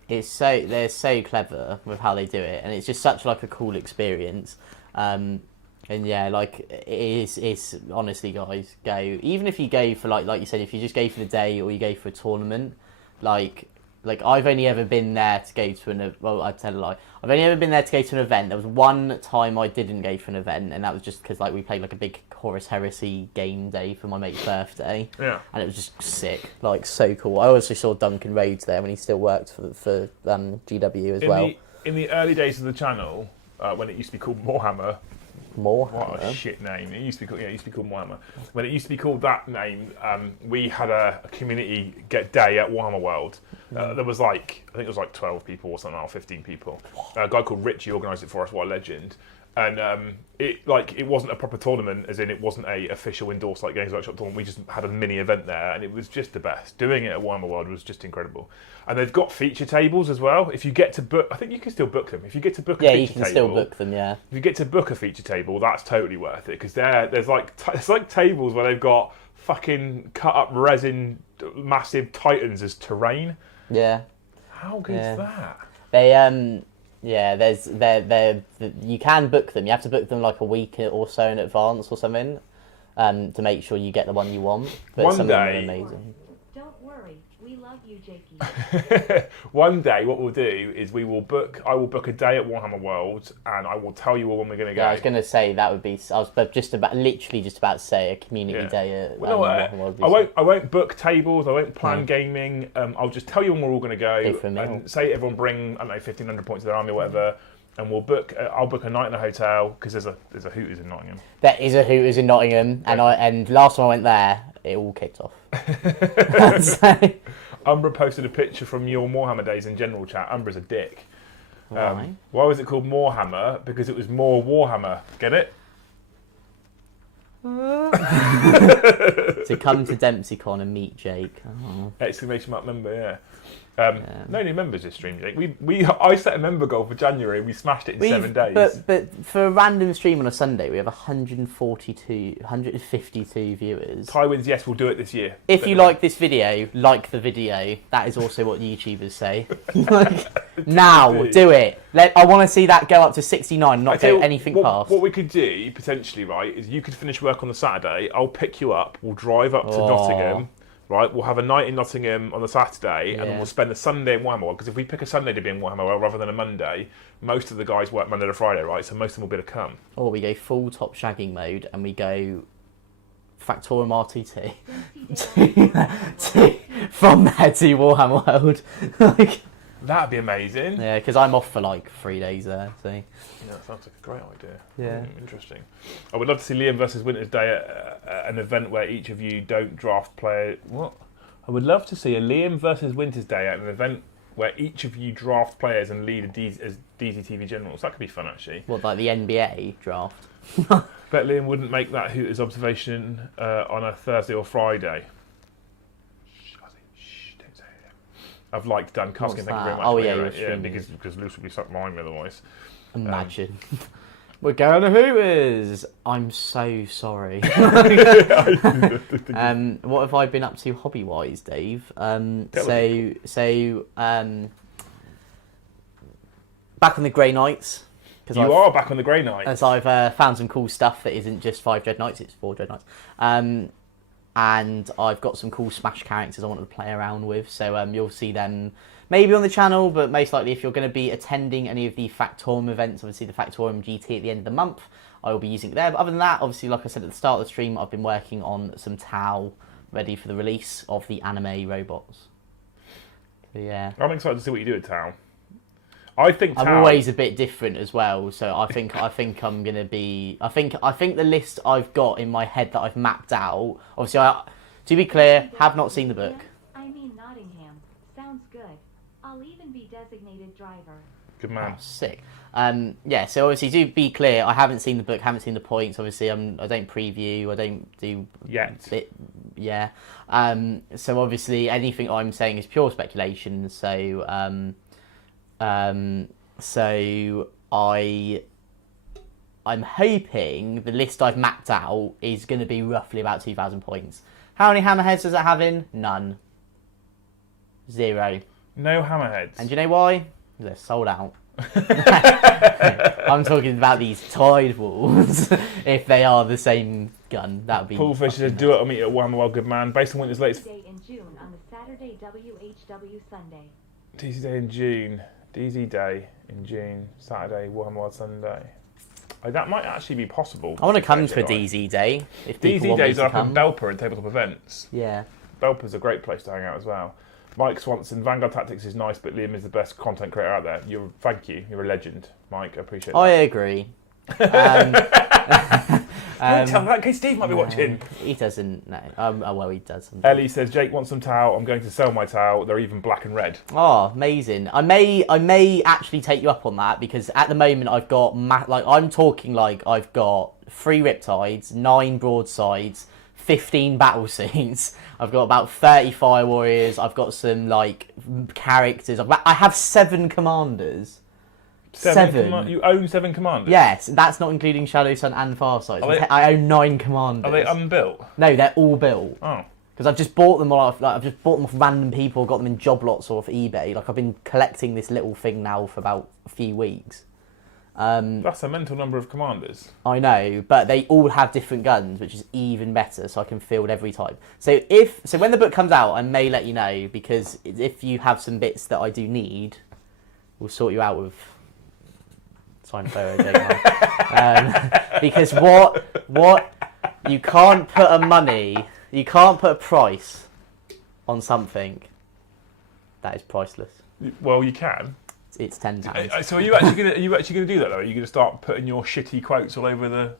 They're so clever with how they do it, and it's just such like a cool experience. And yeah, like it's honestly, guys, go. Even if you go for like you said, if you just go for the day or you go for a tournament, like I've only ever been there to go to I'd tell a lie. I've only ever been there to go to an event. There was one time I didn't go for an event, and that was just because like we played like a big Horus Heresy game day for my mate's birthday. Yeah. And it was just sick, like so cool. I also saw Duncan Rhodes there when he still worked for GW as well. In the early days of the channel, when it used to be called Warhammer. What a shit name. It used to be called Warhammer. When it used to be called that name, we had a community day at Warhammer World. There was I think it was 12 people or something, or 15 people. A guy called Richie organised it for us, what a legend. And it wasn't a proper tournament, as in it wasn't a official endorsed like Games Workshop tournament. We just had a mini event there, and it was just the best. Doing it at Warhammer World was just incredible. And they've got feature tables as well. If you get to book, I think you can still book them. If you get to book a feature table, yeah, you can still book them. Yeah. If you get to book a feature table, that's totally worth it because there's like tables where they've got fucking cut up resin massive titans as terrain. Yeah. How good is that? They you can book them. You have to book them like a week or so in advance or something, to make sure you get the one you want. But One some of them are day- amazing. Don't worry, we love you, Jakey. One day, what we'll do is I will book a day at Warhammer World, and I will tell you all when we're going to go. Yeah, I was going to say that would be. I was literally just about to say a community day at Warhammer World. I won't book tables. I won't plan gaming. I'll just tell you when we're all going to go, and say everyone bring 1,500 points of their army or whatever, and we'll book. I'll book a night in a hotel because there's a Hooters in Nottingham. There is a Hooters in Nottingham, and last time I went there, it all kicked off. So, Umbra posted a picture from your Warhammer days in general chat. Umbra's a dick. Why? Why was it called Moorhammer? Because it was more Warhammer. Get it? To come to DempseyCon and meet Jake. Oh. Exclamation mark member, yeah. No new members this stream, Jake. I set a member goal for January. We smashed it in 7 days. But for a random stream on a Sunday, we have 152 viewers. Tywin's yes, we'll do it this year. If you like this video, like the video. That is also what YouTubers say. Now, do it. I want to see that go up to 69 and not go anything past. What we could do, potentially, right, is you could finish work on the Saturday, I'll pick you up, we'll drive up to Nottingham, right, we'll have a night in Nottingham on the Saturday, and then we'll spend the Sunday in Warhammer, because if we pick a Sunday to be in Warhammer rather than a Monday, most of the guys work Monday to Friday, right, so most of them will be able to come. Or we go full top shagging mode, and we go Factorum RTT from there to Warhammer World. That'd be amazing. Yeah, because I'm off for like 3 days there. So. Yeah, that sounds like a great idea. Yeah. Interesting. I would love to see Liam versus Winter's Day at an event where each of you don't draft player. What? I would love to see a Liam versus Winter's Day at an event where each of you draft players and lead as DZTV generals. That could be fun, actually. What, like the NBA draft? Bet Liam wouldn't make that Hooters observation on a Thursday or Friday. Don't say it. I've liked Dan Coskin. Thank you very much. Oh yeah, because Luce would be stuck behind me otherwise. Imagine. We're going to Hooters. I'm so sorry. What have I been up to hobby-wise, Dave? Back on the Grey Knights. You are back on the Grey Knights. As I've found some cool stuff that isn't just 5 Dread Knights, it's 4 Dread Knights. And I've got some cool Smash characters I wanted to play around with. So you'll see them maybe on the channel, but most likely if you're going to be attending any of the Factorum events, obviously the Factorum GT at the end of the month, I will be using it there. But other than that, obviously, like I said at the start of the stream, I've been working on some Tau ready for the release of the anime robots. So, yeah. I'm excited to see what you do at Tau. I think I'm always a bit different as well, so I think I'm gonna be. I think the list I've got in my head that I've mapped out. Obviously, to be clear, have not seen the book. I mean Nottingham. Sounds good. I'll even be designated driver. Good man. Oh, sick. Yeah. So obviously, do be clear. I haven't seen the book. Haven't seen the points. Obviously, I don't preview. I don't do yet. Yeah. So obviously, anything I'm saying is pure speculation. So. So I'm hoping the list I've mapped out is going to be roughly about 2,000 points. How many hammerheads does it have in? None. 0. No hammerheads. And do you know why? They're sold out. I'm talking about these Tide Walls. If they are the same gun, that would be. Paul Fisher says, "Do it. I'll meet you at Warhammer World, good man." Based on Winter's latest. Day in June on the Saturday WHW Sunday. DZ Day in June. DZ Day in June. Saturday, Warhammer World Sunday. That might actually be possible. I want to come to a DZ Day. If DZ Days are up in Belper and tabletop events. Yeah. Belper's a great place to hang out as well. Mike Swanson, Vanguard Tactics is nice, but Liam is the best content creator out there. Thank you. You're a legend, Mike. I appreciate that. I agree. Don't tell that, because Steve might be watching. He doesn't, no. Well, he does. Sometimes. Ellie says, Jake wants some towel. I'm going to sell my towel. They're even black and red. Oh, amazing. I may actually take you up on that, because at the moment I've got, I'm talking like I've got 3 Riptides, 9 Broadsides, 15 battle suits. I've got about 30 Fire Warriors. I've got some, characters. I have 7 commanders. 7. You own 7 commanders? Yes, that's not including Shadow Sun and Farsight. I own 9 commanders. Are they unbuilt? No, they're all built. Oh. Because I've just bought them off. I've just bought them off random people. Got them in job lots or off eBay. I've been collecting this little thing now for about a few weeks. That's a mental number of commanders. I know, but they all have different guns, which is even better. So I can field every type. So when the book comes out, I may let you know, because if you have some bits that I do need, we'll sort you out with. Sign photo, because what you can't put a price on something that is priceless. Well, you can. It's £10. So are you actually gonna do that though? Are you gonna start putting your shitty quotes all over the?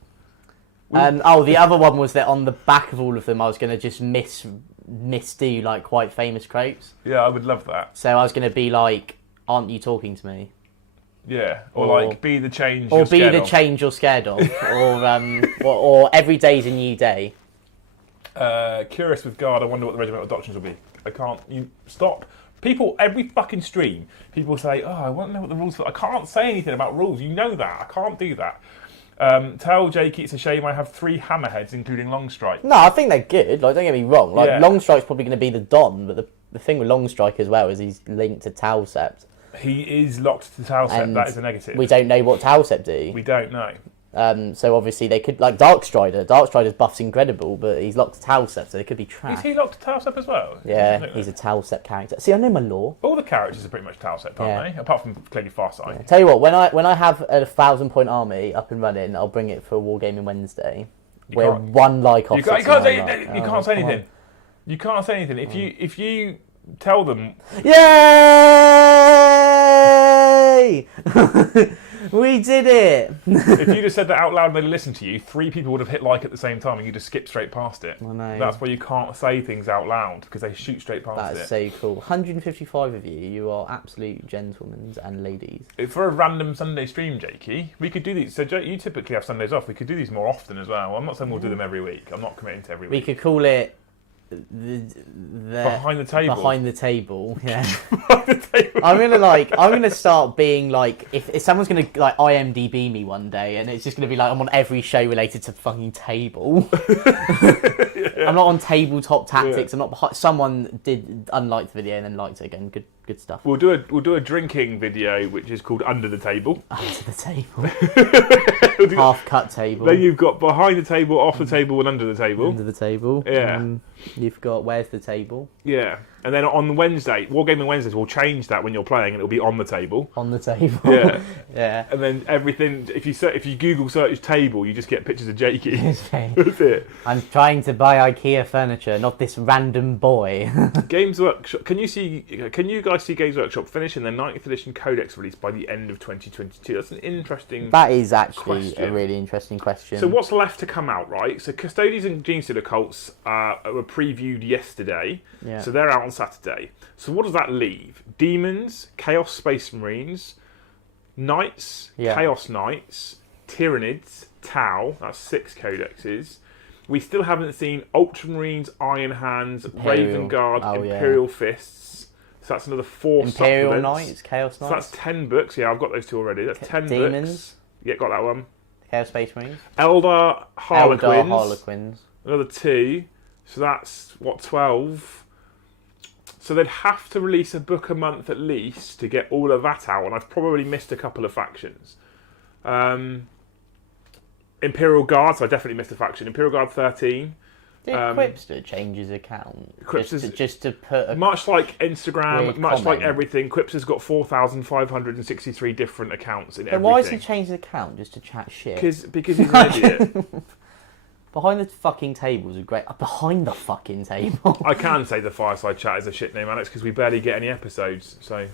The other one was that on the back of all of them, I was gonna just misdo quite famous quotes. Yeah, I would love that. So I was gonna be like, "Aren't you talking to me?" Yeah, or be the change. Or be the change you're scared of, or every day's a new day. Curious with Guard, I wonder what the regimental doctrines will be. You stop. People, every fucking stream, people say, "Oh, I want to know what the rules are." I can't say anything about rules. You know that. I can't do that. Tell Jake it's a shame I have 3 hammerheads, including Longstrike. No, I think they're good. Don't get me wrong. Yeah. Longstrike's probably going to be the Don, but the thing with Longstrike as well is he's linked to Tau Sept. He is locked to Talsep. And That is a negative. We don't know what Talsep do. We don't know. So obviously they could, like Darkstrider. Darkstrider's buff's incredible, but he's locked to Talsep, so they could be trash. Is he locked to Talsep as well? Yeah, he's a Talsep character. See, I know my lore. All the characters are pretty much Talsep, aren't they? Apart from clearly Farsight. Yeah. Tell you what, when I have a 1,000-point army up and running, I'll bring it for a Wargaming Wednesday. We're one like off. You can't say anything. You can't say anything. If you tell them, yay! We did it! if you just said that out loud and they listened to you, 3 people would have hit like at the same time and you just skip straight past it. I know. That's why you can't say things out loud, because they shoot straight past it. That's so cool. 155 of you. You are absolute gentlemen and ladies. For a random Sunday stream, Jakey, we could do these. So you typically have Sundays off. We could do these more often as well. I'm not saying we'll do them every week. I'm not committing to every We week. could call it the Behind the table. Behind the table. Yeah. Behind the table. I'm gonna start being like, if someone's gonna like IMDb me one day, and it's just gonna be like I'm on every show related to fucking table. I'm not on tabletop tactics. I'm not behind. Someone did unlike the video and then liked it again. Good stuff. We'll do a drinking video which is called Under the Table. Under the table. Half cut table. Then you've got behind the table, off the table, and under the table. Under the table. Yeah. You've got where's the table? Yeah. And then on Wednesday, Wargaming Wednesdays, we'll change that when you're playing, and it'll be on the table. On the table. Yeah. Yeah. And then everything. If you Google search table, you just get pictures of Jakey. Okay. That's it. I'm trying to buy IKEA furniture, not this random boy. Games Workshop. Can you guys see Games Workshop finishing their 90th edition Codex release by the end of 2022? That's an interesting. That is actually question. a really interesting question. So what's left to come out, right? So Custodians and Genestealer Cults were previewed yesterday. Yeah. So they're out on Saturday. So what does that leave? Demons, Chaos Space Marines, Knights, Yeah. Chaos Knights, Tyranids, Tau. That's 6 codexes. We still haven't seen Ultramarines, Iron Hands, Raven Guard, Imperial Fists. So that's another 4 Imperial supplements. Knights, Chaos So Knights. that's 10 books. Yeah, I've got those 2 already. That's 10 Demons. books. Yeah, got that one. Chaos Space Marines. Eldar Harlequins. Eldar Harlequins. Another 2. So that's, 12? So they'd have to release a book a month at least to get all of that out, and I've probably missed a couple of factions. Imperial Guard, so I definitely missed a faction. Imperial Guard 13. Did Quipster change his account? Just to put a Much like Instagram, weird much like comment. everything, Quipster's got 4,563 different accounts in Then everything. why has he changed his account just to chat shit? Because he's an idiot. Behind the fucking table is a great. Behind the fucking table. I can say the Fireside Chat is a shit name, Alex, because we barely get any episodes. So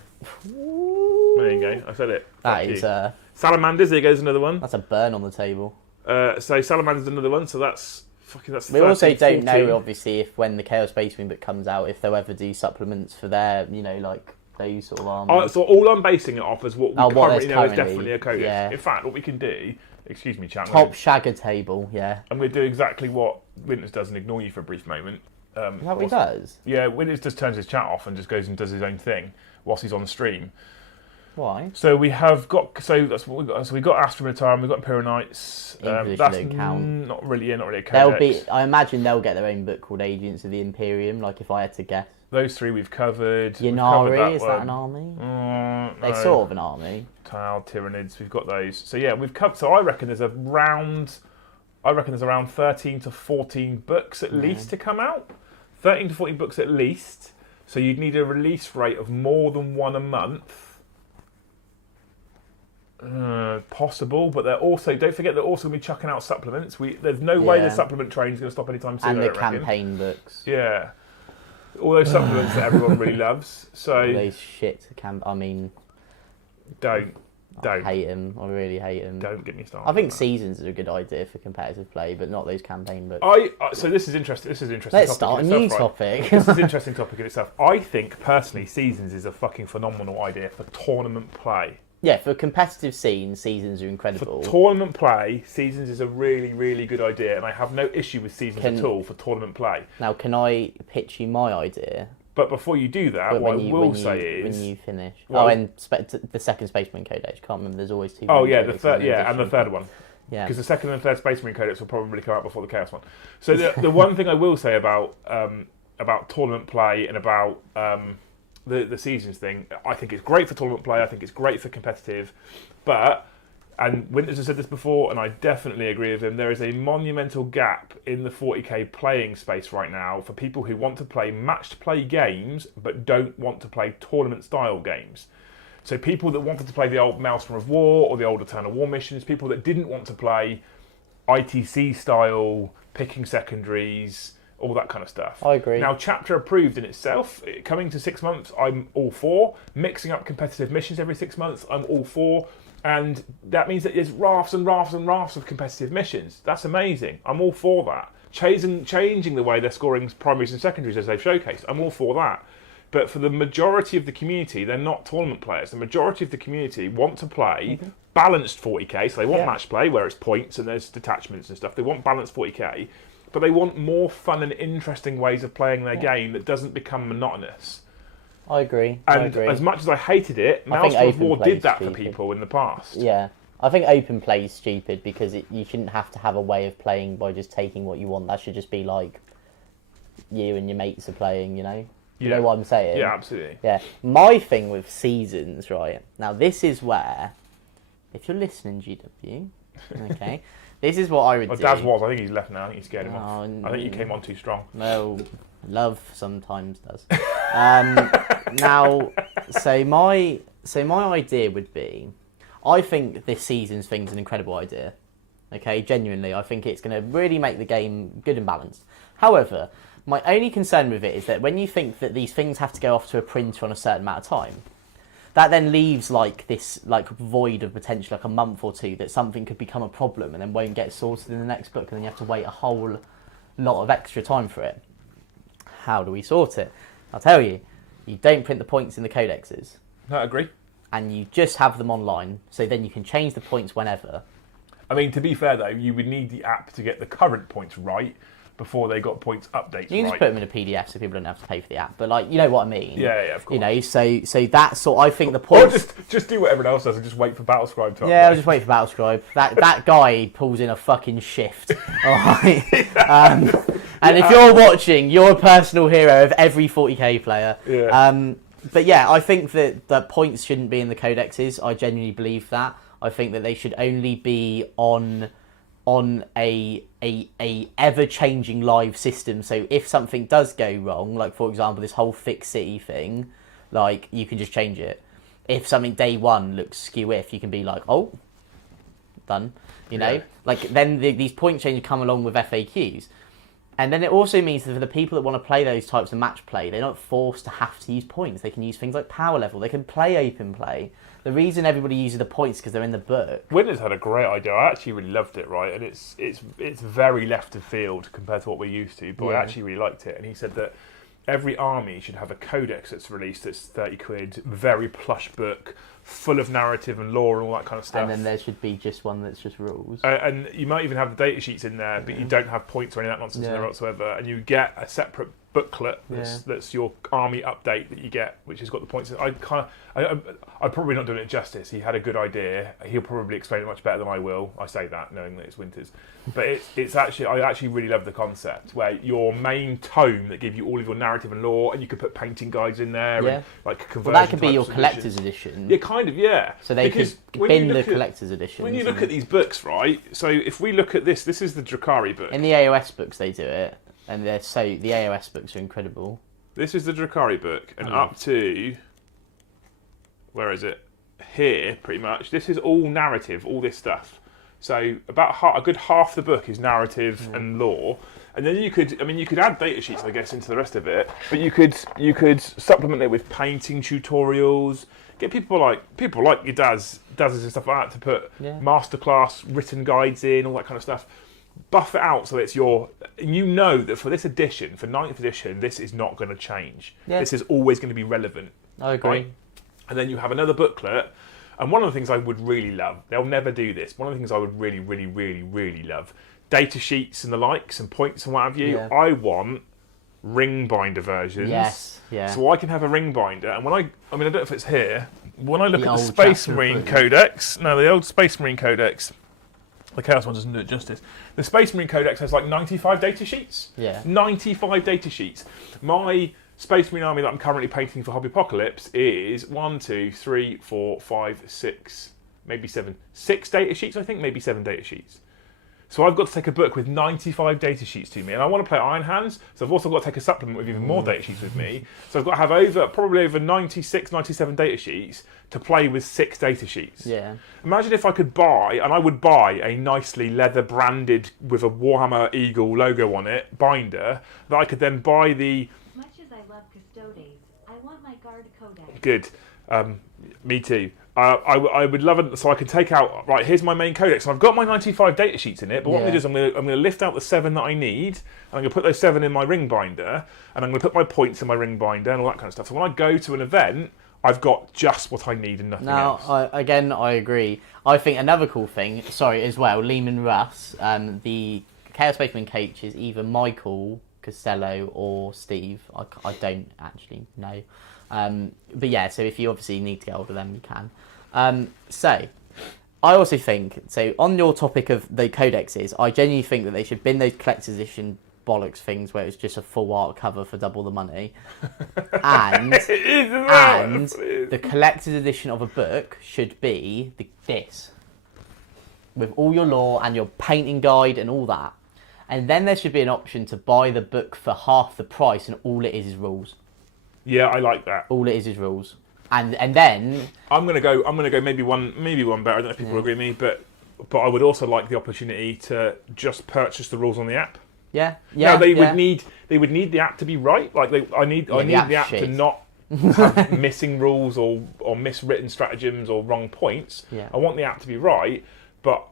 there you go. I said it. That Fuck is you. Salamanders. There goes another one. that's a burn on the table. So Salamander's another one. So that's fucking. That's. We 13, also don't 14. know, obviously, if when the Chaos Space Marine book comes out, if they'll ever do supplements for their, like those sort of armies. So all I'm basing it off is what we what currently there's know is currently, definitely a codex. yeah. In fact, what we can do. Excuse me, chat. Top shagger table, yeah. And we'll do exactly what Winters does and ignore you for a brief moment. Is that what he does? Yeah, Winters just turns his chat off and just goes and does his own thing whilst he's on the stream. Why? So we have got. So that's what we got. So we got Astra Minotaur, we've got Imperial Knights. English That's don't count. not really a codex. They'll be. I imagine they'll get their own book called Agents of the Imperium. Like if I had to guess. Those 3 we've covered. We've covered Yanari, is that one. an army? No. They sort of an army. Tau, Tyranids, we've got those. So yeah, we've covered. So I reckon there's around 13 to 14 books at least to come out. 13 to 14 books at least. So you'd need a release rate of more than 1 a month. Possible, but they're also. Don't forget they're also going to be chucking out supplements. There's no way the supplement train's going to stop anytime soon. And I the don't reckon. campaign books. Yeah. All those supplements that everyone really loves. So All those shit. I mean, don't. I hate him. I really hate him. Don't get me started. I think on that. seasons are a good idea for competitive play, but not those campaign books. So this is interesting. This is an interesting. Let's topic start a in new itself, right? topic. This is an interesting topic in itself. I think personally, seasons is a fucking phenomenal idea for tournament play. Yeah, for competitive seasons are For incredible. tournament play, seasons is a really, really good idea, and I have no issue with seasons at all for tournament play. Now, can I pitch you my idea? But before you do that, But what I when will you say is, when you finish. Well- and the second Spaceman Codex. Can't remember. There's always 2. oh yeah, codexes the third, in yeah, and the addition. third one. Yeah. Because the second and third Space Marine Codex will probably come out before the Chaos one. So the one thing I will say about tournament play and about the seasons thing. I think it's great for tournament play. I think it's great for competitive, but. And Winters has said this before, and I definitely agree with him. There is a monumental gap in the 40k playing space right now for people who want to play matched play games but don't want to play tournament style games. So people that wanted to play the old Maelstrom of War or the old Eternal War missions, people that didn't want to play ITC style, picking secondaries, all that kind of stuff. I agree. Now, chapter approved in itself, coming to 6 months, I'm all for. Mixing up competitive missions every 6 months, I'm all for. And that means that there's rafts and rafts and rafts of competitive missions. That's amazing. I'm all for that. Changing the way they're scoring primaries and secondaries as they've showcased. I'm all for that. But for the majority of the community, they're not tournament players. The majority of the community want to play balanced 40k. So they want match play where it's points and there's detachments and stuff. They want balanced 40k. But they want more fun and interesting ways of playing their game that doesn't become monotonous. I agree. And as much as I hated it, Maelstrom of War did that for people in the past. Yeah. I think open play is stupid because you shouldn't have to have a way of playing by just taking what you want. That should just be like you and your mates are playing, you know? You know what I'm saying? Yeah, absolutely. Yeah. My thing with seasons, right? Now, this is where, if you're listening, GW, okay, this is what I would do. Daz was. I think he's left now. I think he scared him off. I think you came on too strong. No, love sometimes does. Now, so my idea would be, I think this season's thing's an incredible idea. Okay, genuinely, I think it's going to really make the game good and balanced. However, my only concern with it is that when you think that these things have to go off to a printer on a certain amount of time, that then leaves like this like void of potential, like a month or two, that something could become a problem and then won't get sorted in the next book, and then you have to wait a whole lot of extra time for it. How do we sort it? I'll tell you. You don't print the points in the codexes. No, I agree. And you just have them online, so then you can change the points whenever. I mean, to be fair though, you would need the app to get the current points right before they got points updates. You can just put them in a PDF so people don't have to pay for the app. But like, you know what I mean? Yeah, of course. You know, so that's sort. I think the point. Or just do what everyone else does and just wait for Battlescribe to update. Yeah, I'll just wait for Battlescribe. That guy pulls in a fucking shift. All right. And if you're watching, you're a personal hero of every 40k player. Yeah. But yeah, I think that the points shouldn't be in the codexes. I genuinely believe that. I think that they should only be on a ever-changing live system. So if something does go wrong, like for example this whole fixed city thing, like you can just change it. If something day one looks skew-if, you can be like, oh, done. You know, like then these point changes come along with FAQs. And then it also means that for the people that want to play those types of match play, they're not forced to have to use points. They can use things like power level. They can play open play. The reason everybody uses the points is because they're in the book. Winters had a great idea. I actually really loved it, right? And it's very left of field compared to what we're used to, but I actually really liked it. And he said that every army should have a codex that's released that's 30 quid, very plush book, full of narrative and lore and all that kind of stuff. And then there should be just one that's just rules. And you might even have the data sheets in there, but you don't have points or any of that nonsense in there whatsoever. And you get a separate booklet that's your army update that you get, which has got the points. I'm probably not doing it justice. He had a good idea. He'll probably explain it much better than I will. I say that knowing that it's Winters, but it's actually, I actually really love the concept where your main tome that give you all of your narrative and lore, and you could put painting guides in there, and like conversion. Well, that could be your collector's edition. Yeah, kind of, yeah. So they could bin the collector's edition. When you look at these books, right? So if we look at this is the Drakari book. In the AOS books, they do it. And the AOS books are incredible. This is the Drakari book, and up to, where is it? Here, pretty much. This is all narrative, all this stuff. So about a good half the book is narrative and lore, and then you could add data sheets, I guess, into the rest of it. But you could supplement it with painting tutorials. Get people like your Daz and stuff like that to put masterclass written guides in, all that kind of stuff. Buff it out so it's you know that for this edition, for 9th edition, this is not going to change. Yeah. This is always going to be relevant. I agree. Right? And then you have another booklet, and one of the things I would really love, they'll never do this, one of the things I would really, really, really, really love, data sheets and the likes and points and what have you, I want ring binder versions. Yes, yeah. So I can have a ring binder, and I don't know if it's here, when I look at the Space Marine Codex, the old Space Marine Codex, the Chaos one doesn't do it justice. The Space Marine Codex has like 95 data sheets. Yeah. 95 data sheets. My Space Marine Army that I'm currently painting for Hobby Apocalypse is 1, 2, 3, 4, 5, 6, maybe 7. 6 data sheets, I think, maybe 7 data sheets. So I've got to take a book with 95 data sheets to me, and I want to play Iron Hands, so I've also got to take a supplement with even more data sheets with me. So I've got to have probably over 96, 97 data sheets to play with 6 data sheets. Yeah. Imagine if I could buy, and I would buy a nicely leather branded with a Warhammer Eagle logo on it, binder, that I could then buy the... Much as I love Custodes, I want my guard codex. Good. Me too. I would love it, so I could take out, right, here's my main codex, and I've got my 95 data sheets in it, but what I'm going to do is I'm going to lift out the 7 that I need, and I'm going to put those 7 in my ring binder, and I'm going to put my points in my ring binder, and all that kind of stuff. So when I go to an event, I've got just what I need and nothing else. Now, I agree. I think another cool thing, as well, Lehman Russ, the Chaos Spaceman coach is either Michael Costello or Steve. I don't actually know. But yeah, so if you obviously need to get hold of them, you can. So, I also think, so on your topic of the codexes, I genuinely think that they should bin those collector's edition bollocks things where it's just a full art cover for double the money. And the collector's edition of a book should be this. With all your lore and your painting guide and all that. And then there should be an option to buy the book for half the price, and all it is rules. Yeah, I like that. All it is rules. And then I'm gonna go maybe one better. I don't know if people will agree with me, but I would also like the opportunity to just purchase the rules on the app. Yeah. Now they would need the app to be right. Like I need the app to not have missing rules or miswritten stratagems or wrong points. Yeah. I want the app to be right. But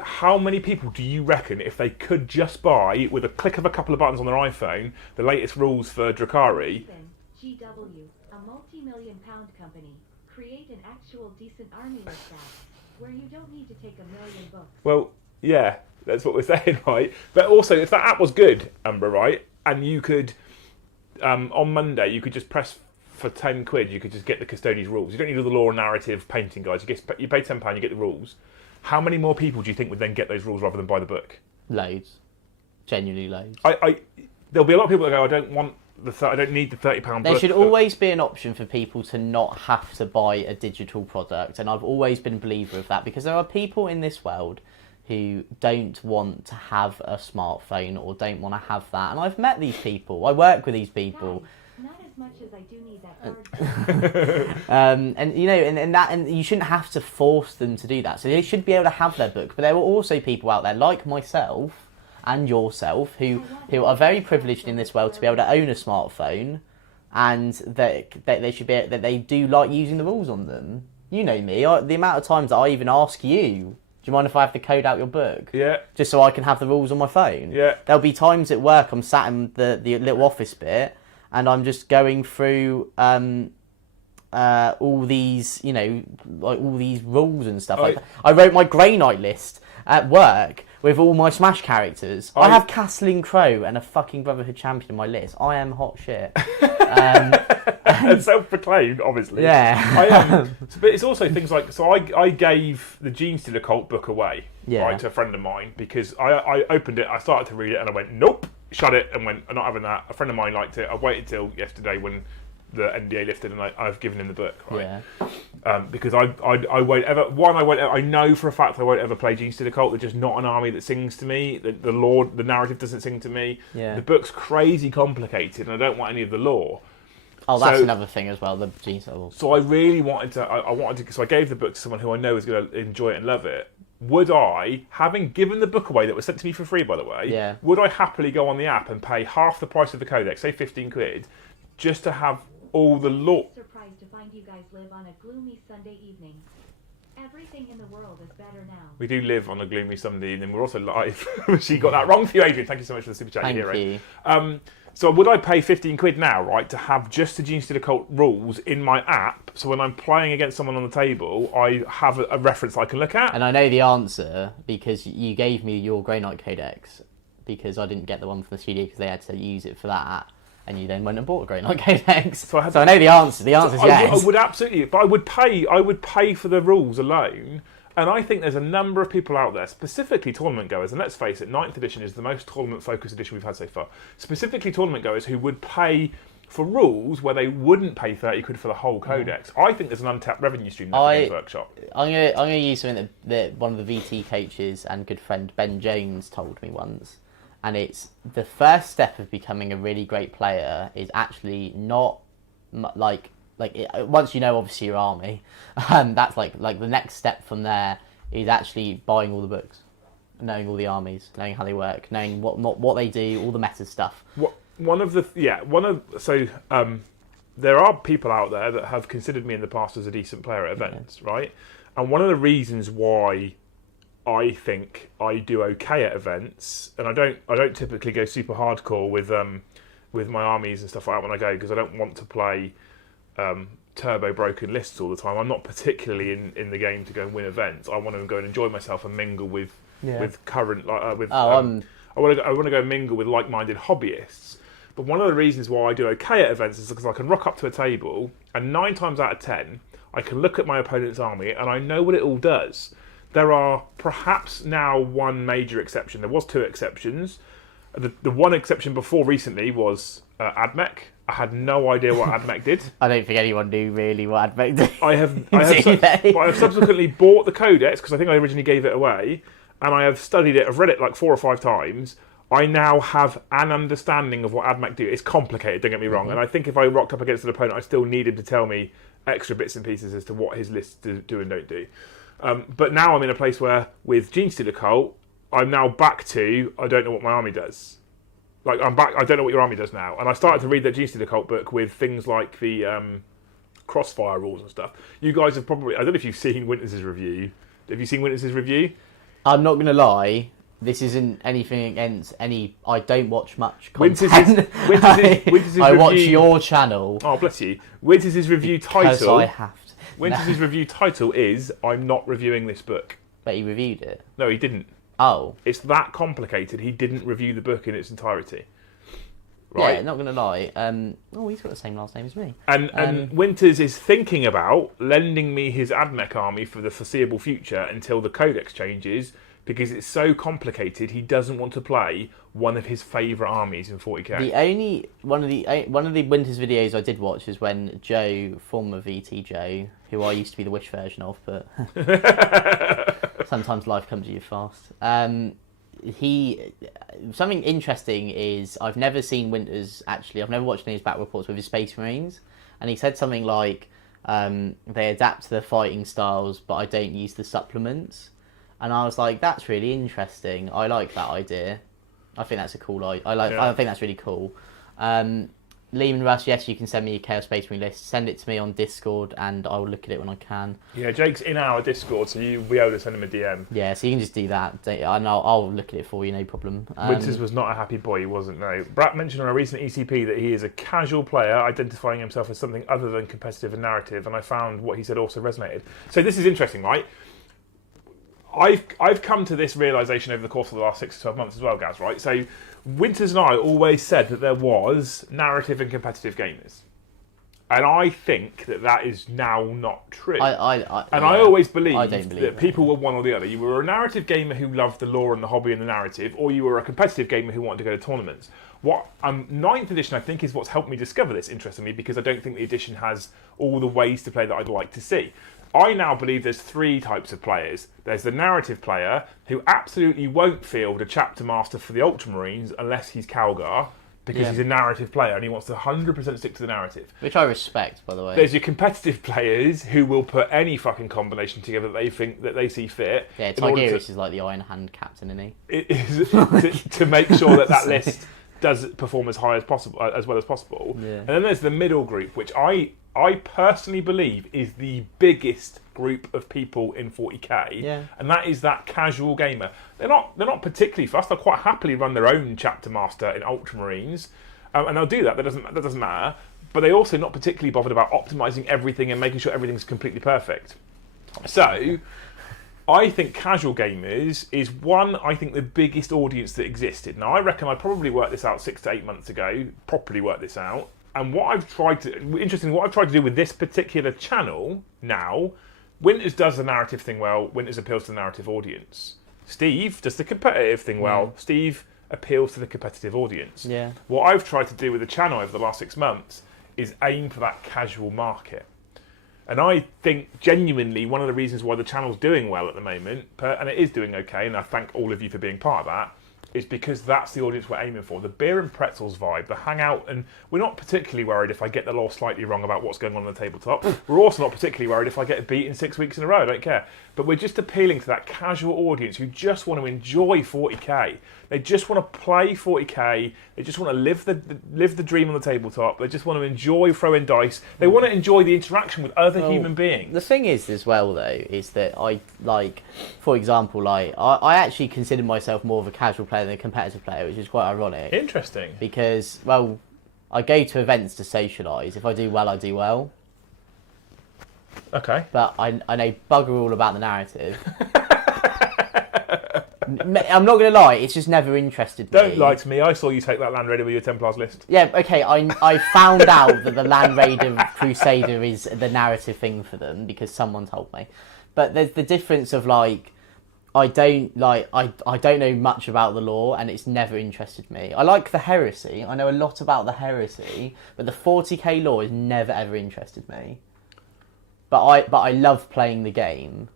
how many people do you reckon, if they could just buy, with a click of a couple of buttons on their iPhone, the latest rules for Drakari? GW, a multi-million-pound company. Create an actual decent army like that, where you don't need to take a million books. Well, yeah, that's what we're saying, right? But also, if that app was good, Amber, right, and you could, on Monday, you could just press for £10, you could just get the Custodian's rules. You don't need all the lore, narrative, painting guides. You pay £10, you get the rules. How many more people do you think would then get those rules rather than buy the book? Loads. Genuinely loads. There'll be a lot of people that go, I don't need the £30 book. There should always be an option for people to not have to buy a digital product, and I've always been a believer of that, because there are people in this world who don't want to have a smartphone or don't want to have that, and I've met these people. I work with these people. Not as much as I do need that card. And you shouldn't have to force them to do that. So they should be able to have their book. But there are also people out there like myself and yourself who are very privileged in this world to be able to own a smartphone, and that they should be that they do like using the rules on them. You know me. The amount of times that I even ask you, do you mind if I have to code out your book? Yeah. Just so I can have the rules on my phone. Yeah. There'll be times at work I'm sat in the little office bit, and I'm just going through all these, all these rules and stuff. Like that. I wrote my Grey Knight list at work with all my Smash characters. I have Castling Crow and a fucking Brotherhood champion in my list. I am hot shit. And self-proclaimed, obviously. Yeah. But it's also things like, so I gave the Gene Stealer Cult book away, right, to a friend of mine, because I opened it, I started to read it, and I went, nope, shut it, and went, I'm not having that. A friend of mine liked it. I waited till yesterday when the NDA lifted, and I've given him the book, right? Yeah. Because I won't ever. I know for a fact I won't ever play Gene Stealer Cult. They're just not an army that sings to me. The lore, the narrative doesn't sing to me. Yeah. The book's crazy complicated, and I don't want any of the lore. Oh, that's another thing as well. The Gene Stealer. So I really wanted to. I wanted to. So I gave the book to someone who I know is going to enjoy it and love it. Would I, having given the book away that was sent to me for free, by the way, would I happily go on the app and pay half the price of the codex, say £15, just to have all the lore? Surprised to find you guys live on a gloomy Sunday evening. Everything in the world is better now. We do live on a gloomy Sunday evening. We're also live. She got that wrong for you, Adrian. Thank you so much for the super chat. Thank you. So would I pay £15 now, right, to have just the Gene Stealer Cult rules in my app, so when I'm playing against someone on the table, I have a reference I can look at? And I know the answer, because you gave me your Grey Knight Codex, because I didn't get the one from the studio because they had to use it for that, and you then went and bought a Grey Knight Codex. So I know the answer. The answer is yes. I would absolutely, but I would pay for the rules alone. And I think there's a number of people out there, specifically tournament goers, and let's face it, 9th edition is the most tournament-focused edition we've had so far. Specifically tournament goers who would pay for rules where they wouldn't pay 30 quid for the whole codex. I think there's an untapped revenue stream there for Games Workshop. I'm gonna use something that one of the VT coaches and good friend Ben Jones told me once, and it's the first step of becoming a really great player is actually not once you know obviously your army, that's like the next step from there is actually buying all the books, knowing all the armies, knowing how they work, knowing what they do, all the meta stuff. There are people out there that have considered me in the past as a decent player at events, right? And one of the reasons why I think I do okay at events, and I don't typically go super hardcore with my armies and stuff like that when I go, because I don't want to play turbo broken lists all the time. I'm not particularly in the game to go and win events. I want to go and enjoy myself and mingle with current I want to go and mingle with like-minded hobbyists. But one of the reasons why I do okay at events is because I can rock up to a table and 9 times out of 10 I can look at my opponent's army and I know what it all does. There are perhaps now one major exception. There was 2 exceptions. The one exception before recently was Admech. I had no idea what Admech did. I don't think anyone knew really what Admech did. I have subsequently bought the codex because I think I originally gave it away, and I have studied it. I've read it like 4 or 5 times. I now have an understanding of what Admech do. It's complicated, don't get me wrong, and I think if I rocked up against an opponent, I still need him to tell me extra bits and pieces as to what his lists do and don't do. But now I'm in a place where, with Genestealer Cult, I'm now back to, I don't know what my army does. Like, I'm back, I don't know what your army does now. And I started to read the Genestealer Cult book with things like the crossfire rules and stuff. You guys have probably, I don't know if you've seen Winters' review. Have you seen Winters' review? I'm not going to lie. This isn't anything against any. I don't watch much content. Winters' I watch review, your channel. Oh, bless you. Winters' review Because title. I have to. Winters' review title is I'm not reviewing this book. But he reviewed it. No, he didn't. Oh. It's that complicated. He didn't review the book in its entirety. Right? Yeah, not going to lie. He's got the same last name as me. And Winters is thinking about lending me his Admech army for the foreseeable future until the codex changes, because it's so complicated he doesn't want to play one of his favourite armies in 40k. The only one of the Winters videos I did watch is when Joe, former VT Joe, who I used to be the Wish version of, but sometimes life comes to you fast. Something interesting is I've never seen Winters actually. I've never watched any of his back reports with his Space Marines, and he said something like they adapt to their fighting styles, but I don't use the supplements. And I was like, that's really interesting. I like that idea. I think that's a cool idea. I think that's really cool. Lehman Russ, yes, you can send me a Chaos Space Marine list. Send it to me on Discord, and I will look at it when I can. Yeah, Jake's in our Discord, so you'll be able to send him a DM. Yeah, so you can just do that, and I'll look at it for you, no problem. Winters was not a happy boy, he wasn't, no. Brat mentioned on a recent ECP that he is a casual player, identifying himself as something other than competitive and narrative, and I found what he said also resonated. So this is interesting, right? I've come to this realisation over the course of the last 6 to 12 months as well, Gaz, right? So Winters and I always said that there was narrative and competitive gamers. And I think that is now not true. I always believed that people were one or the other. You were a narrative gamer who loved the lore and the hobby and the narrative, or you were a competitive gamer who wanted to go to tournaments. What 9th edition, I think, is what's helped me discover this, interestingly, because I don't think the edition has all the ways to play that I'd like to see. I now believe there's 3 types of players. There's the narrative player who absolutely won't field a chapter master for the Ultramarines unless he's Calgar, because he's a narrative player and he wants to 100% stick to the narrative. Which I respect, by the way. There's your competitive players who will put any fucking combination together that they think that they see fit. Yeah, Tigerius is like the Iron Hand captain, isn't he? It is to make sure that list does perform as high as possible, as well as possible. Yeah. And then there's the middle group, which I personally believe is the biggest group of people in 40k, and that is that casual gamer. They're not particularly fussed. They'll quite happily run their own chapter master in Ultramarines, and they'll do that. That doesn't matter. But they're also not particularly bothered about optimizing everything and making sure everything's completely perfect. So I think casual gamers is I think the biggest audience that existed. Now I reckon I probably worked this out 6 to 8 months ago. Properly worked this out. And what I've tried to do with this particular channel now, Winters does the narrative thing well. Winters appeals to the narrative audience. Steve does the competitive thing well. Steve appeals to the competitive audience. Yeah. What I've tried to do with the channel over the last 6 months is aim for that casual market. And I think genuinely one of the reasons why the channel's doing well at the moment, and it is doing okay, and I thank all of you for being part of that, is because that's the audience we're aiming for. The beer and pretzels vibe, the hangout, and we're not particularly worried if I get the law slightly wrong about what's going on the tabletop. We're also not particularly worried if I get beaten 6 weeks in a row, I don't care. But we're just appealing to that casual audience who just want to enjoy 40k. They just want to play 40k. They just want to live the dream on the tabletop. They just want to enjoy throwing dice. They want to enjoy the interaction with other human beings. The thing is, as well, though, is that I, like, for example, like, I actually consider myself more of a casual player than a competitive player, which is quite ironic. Interesting. Because, well, I go to events to socialise. If I do well, I do well. Okay. But I know bugger all about the narrative. I'm not going to lie, it's just never interested me. Don't lie to me. I saw you take that Land Raider with your Templars list. Yeah, okay, I found out that the Land Raider Crusader is the narrative thing for them because someone told me. But there's the difference of, like, I don't know much about the lore and it's never interested me. I like the heresy. I know a lot about the heresy, but the 40k lore has never ever interested me. But I love playing the game.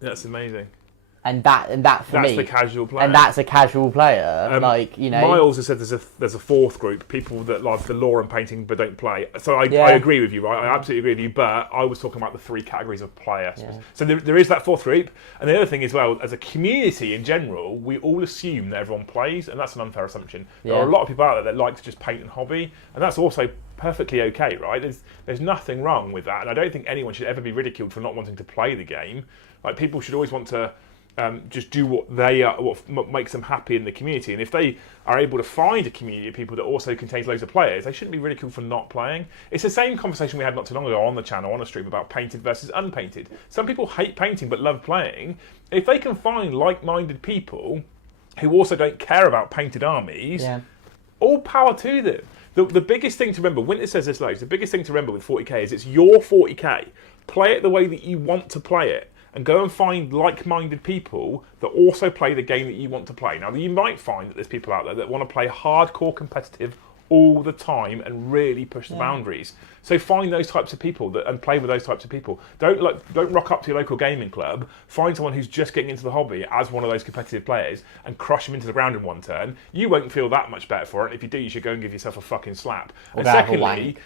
That's amazing. And that for me, that's the casual player. And that's a casual player. Like, you know, Miles has said there's a fourth group, people that love the lore and painting but don't play. So I agree with you, right? I absolutely agree with you. But I was talking about the 3 categories of player. Yeah. So there is that fourth group, and the other thing as well, as a community in general, we all assume that everyone plays, and that's an unfair assumption. There are a lot of people out there that like to just paint and hobby, and that's also perfectly okay, right? There's nothing wrong with that, and I don't think anyone should ever be ridiculed for not wanting to play the game. Like, people should always want to just do what makes them happy in the community. And if they are able to find a community of people that also contains loads of players, they shouldn't be ridiculed for not playing. It's the same conversation we had not too long ago on the channel, on a stream, about painted versus unpainted. Some people hate painting but love playing. If they can find like-minded people who also don't care about painted armies, all power to them. The biggest thing to remember, Winter says this loads, the biggest thing to remember with 40k is it's your 40k. Play it the way that you want to play it. And go and find like-minded people that also play the game that you want to play. Now, you might find that there's people out there that want to play hardcore competitive all the time and really push the boundaries. So find those types of people and play with those types of people. Don't rock up to your local gaming club. Find someone who's just getting into the hobby as one of those competitive players and crush them into the ground in one turn. You won't feel that much better for it. And if you do, you should go and give yourself a fucking slap. Or secondly,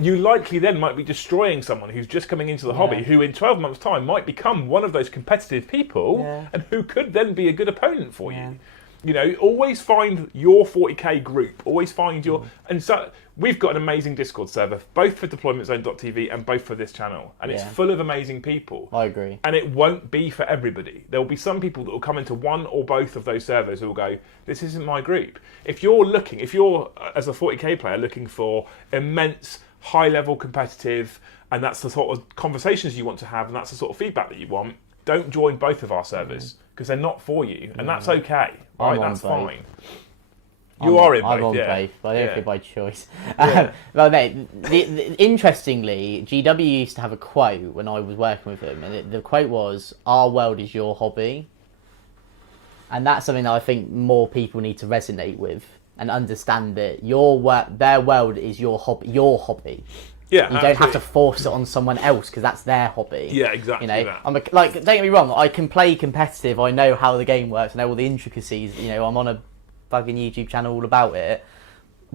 you likely then might be destroying someone who's just coming into the hobby, who in 12 months' time might become one of those competitive people, and who could then be a good opponent for you. You know, always find your 40k group. Always find your... And so we've got an amazing Discord server, both for deploymentzone.tv and both for this channel. And it's full of amazing people. I agree. And it won't be for everybody. There will be some people that will come into one or both of those servers who will go, this isn't my group. If you're, as a 40k player, looking for immense, high-level competitive, and that's the sort of conversations you want to have, and that's the sort of feedback that you want, don't join both of our servers, because they're not for you. And that's okay. Right, that's fine. You are in both, I'm on both, but I don't think by choice. Well, mate, interestingly, GW used to have a quote when I was working with them, and the quote was, "Our world is your hobby." And that's something that I think more people need to resonate with and understand that their world is your hobby. Yeah, you don't have to force it on someone else because that's their hobby. Yeah, exactly. You know, like, don't get me wrong. I can play competitive. I know how the game works. I know all the intricacies. You know, I'm on a fucking YouTube channel all about it.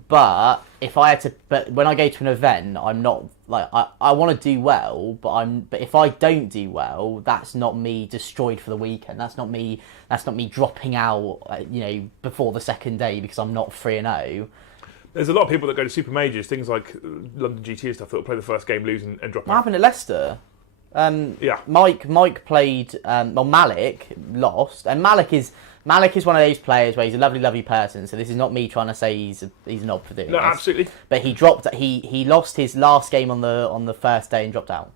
But when I go to an event, I'm not like I want to do well. But if I don't do well, that's not me destroyed for the weekend. That's not me dropping out. You know, before the second day because I'm not 3-0. There's a lot of people that go to super majors, things like London GT and stuff, that will play the first game, lose and drop out. What happened at Leicester? Mike played. Malik lost, and Malik is one of those players where he's a lovely person. So this is not me trying to say he's a knob for doing this. No, absolutely. But he dropped. He lost his last game on the first day and dropped out.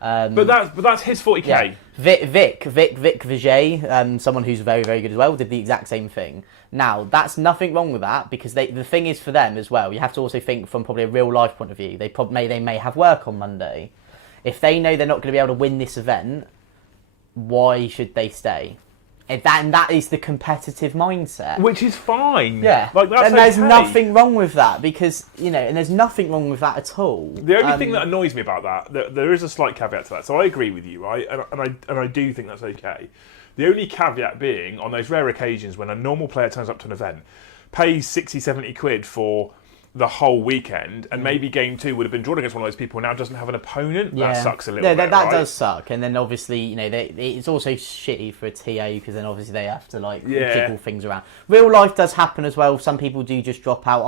But that's his 40k. Yeah. Vic Vijay, someone who's very, very good as well, did the exact same thing. Now, that's nothing wrong with that, because the thing is for them as well, you have to also think from probably a real life point of view. They may have work on Monday. If they know they're not going to be able to win this event, why should they stay? And that is the competitive mindset. Which is fine. Yeah, like that's and there's okay. nothing wrong with that because and there's nothing wrong with that at all. The only thing that annoys me about that, there is a slight caveat to that. So I agree with you, right? And I do think that's okay. The only caveat being on those rare occasions when a normal player turns up to an event, pays 60, 70 quid for the whole weekend, and maybe game 2 would have been drawn against one of those people, now doesn't have an opponent. Yeah. That sucks a little bit. That right? does suck. And then obviously, it's also shitty for a TA because then obviously they have to jiggle things around. Real life does happen as well. Some people do just drop out.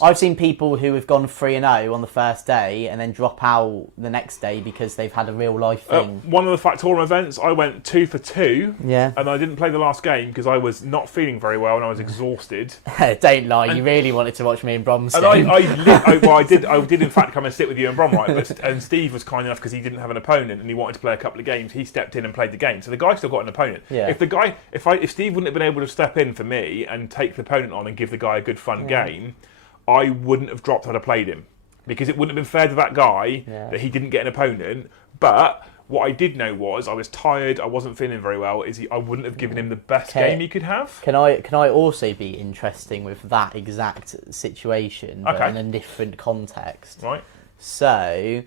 I've seen people who have gone 3-0 on the first day and then drop out the next day because they've had a real life thing. One of the Factorum events, I went 2 for 2. Yeah. And I didn't play the last game because I was not feeling very well and I was exhausted. Don't lie, you really wanted to watch me and Brom's. And I did in fact come and sit with you and Brom, right? And Steve was kind enough because he didn't have an opponent and he wanted to play a couple of games. He stepped in and played the game, so the guy still got an opponent. Yeah. If Steve wouldn't have been able to step in for me and take the opponent on and give the guy a good fun game, I wouldn't have dropped. I'd have played him because it wouldn't have been fair to that guy that he didn't get an opponent. But what I did know was I was tired. I wasn't feeling very well. I wouldn't have given him the best game he could have. Can I also be interesting with that exact situation, but in a different context? Right. So,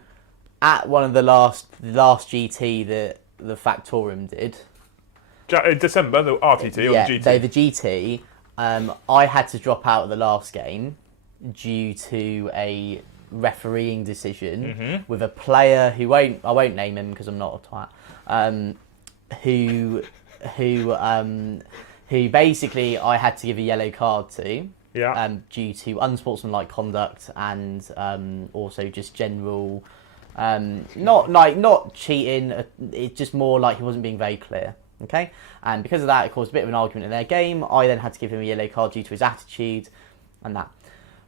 at one of the last GT that the Factorum did, December, the RTT or the GT. So the GT, I had to drop out of the last game due to a refereeing decision with a player who I won't name him because I'm not a twat. Who basically I had to give a yellow card to. Yeah. Due to unsportsmanlike conduct and also just general, not cheating. It's just more like he wasn't being very clear. Okay, and because of that, it caused a bit of an argument in their game. I then had to give him a yellow card due to his attitude, and that.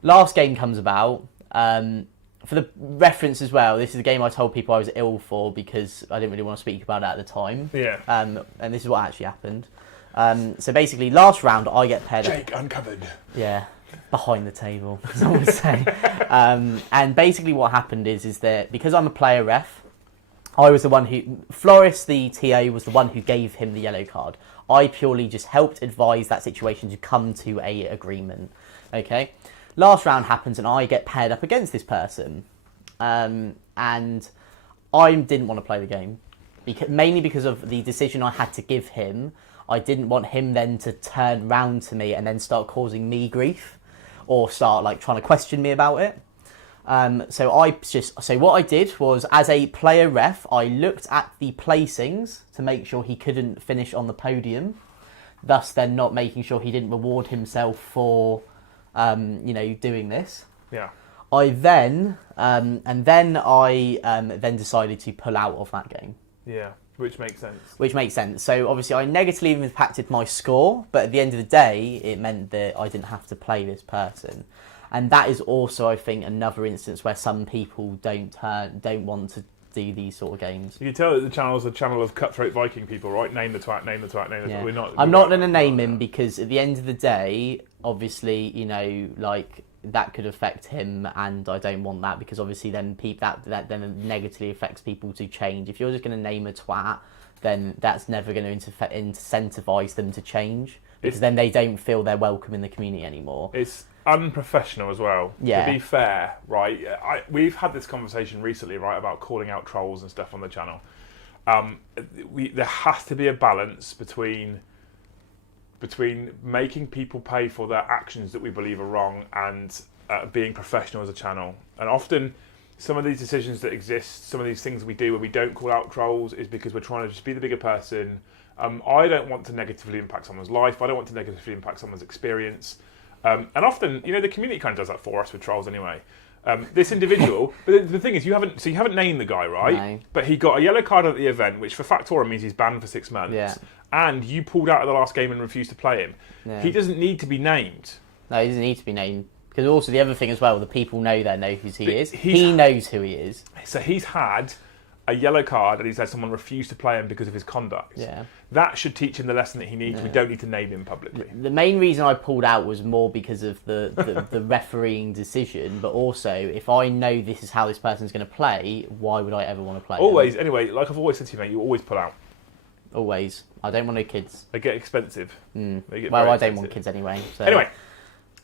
Last game comes about. For the reference as well, this is a game I told people I was ill for because I didn't really want to speak about it at the time. Yeah. And this is what actually happened. So basically, last round, I get paired up. Jake uncovered. Yeah, behind the table, as I would say. And basically what happened is that because I'm a player ref, I was the one who... Floris, the TA, was the one who gave him the yellow card. I purely just helped advise that situation to come to a agreement. Okay? Last round happens and I get paired up against this person. And I didn't want to play the game. Mainly because of the decision I had to give him. I didn't want him then to turn round to me and then start causing me grief. Or start trying to question me about it. So what I did was, as a player ref, I looked at the placings to make sure he couldn't finish on the podium. Thus then not making sure he didn't reward himself for... doing this. Yeah. I then decided to pull out of that game. Yeah, which makes sense. Which makes sense. So obviously I negatively impacted my score, but at the end of the day, it meant that I didn't have to play this person. And that is also, I think, another instance where some people don't want to do these sort of games. You can tell that the channel is a channel of cutthroat Viking people, right? Name the twat, name the twat, name the twat. I'm not going to name him because at the end of the day, obviously, that could affect him, and I don't want that because obviously then that then negatively affects people to change. If you're just going to name a twat, then that's never going to incentivise them to change because then they don't feel they're welcome in the community anymore. It's unprofessional as well. Yeah. To be fair, right? We've had this conversation recently, right, about calling out trolls and stuff on the channel. There has to be a balance between making people pay for their actions that we believe are wrong and being professional as a channel. And often, some of these decisions that exist, some of these things we do when we don't call out trolls is because we're trying to just be the bigger person. I don't want to negatively impact someone's life. I don't want to negatively impact someone's experience. And often, the community kind of does that for us with trolls anyway. This individual, but the thing is, you haven't named the guy, right? No. But he got a yellow card at the event, which for Factorum means he's banned for 6 months. Yeah. And you pulled out of the last game and refused to play him. Yeah. He doesn't need to be named. No, he doesn't need to be named. Because also the other thing as well, the people know who he is. He knows who he is. So he's had a yellow card and he's had someone refuse to play him because of his conduct. Yeah. That should teach him the lesson that he needs. Yeah. We don't need to name him publicly. The main reason I pulled out was more because of the refereeing decision, but also if I know this is how this person's going to play, why would I ever want to play Always, them? Anyway, like I've always said to you, mate, you always pull out. Always. I don't want no kids. They get expensive. Mm. They get Well, very I don't want expensive. kids anyway. So. Anyway,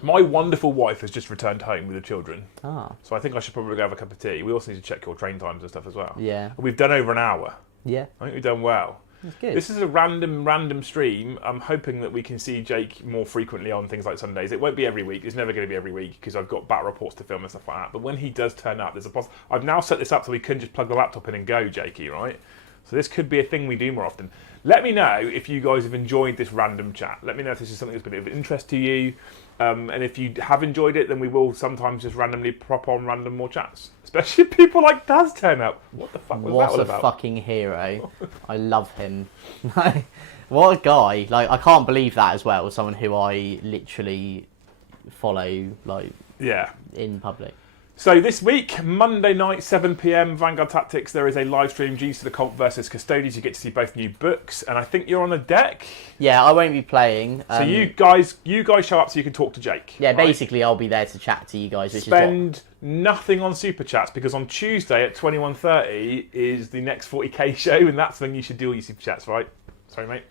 my wonderful wife has just returned home with the children. Ah. So I think I should probably go have a cup of tea. We also need to check your train times and stuff as well. Yeah. We've done over an hour. Yeah. I think we've done well. That's good. This is a random stream. I'm hoping that we can see Jake more frequently on things like Sundays. It won't be every week. It's never going to be every week because I've got bat reports to film and stuff like that. But when he does turn up, there's a I've now set this up so we can just plug the laptop in and go, Jakey, right? So this could be a thing we do more often. Let me know if you guys have enjoyed this random chat. Let me know if this is something that's been of interest to you. And if you have enjoyed it, then we will sometimes just randomly prop on random more chats. Especially if people like Daz turn up. What the fuck was that all What a about? fucking hero. I love him. What a guy. Like, I can't believe that as well. Someone who I literally follow, like, Yeah. in public. So this week, Monday night, 7 PM, Vanguard Tactics, there is a live stream, G's to the Cult versus Custodies. You get to see both new books, and I think you're on the deck. Yeah, I won't be playing. So you guys show up so you can talk to Jake. Yeah, right? Basically, I'll be there to chat to you guys, which Spend nothing on Super Chats, because on Tuesday at 21:30 is the next 40k show, and that's when you should do all your Super Chats, right? Sorry, mate.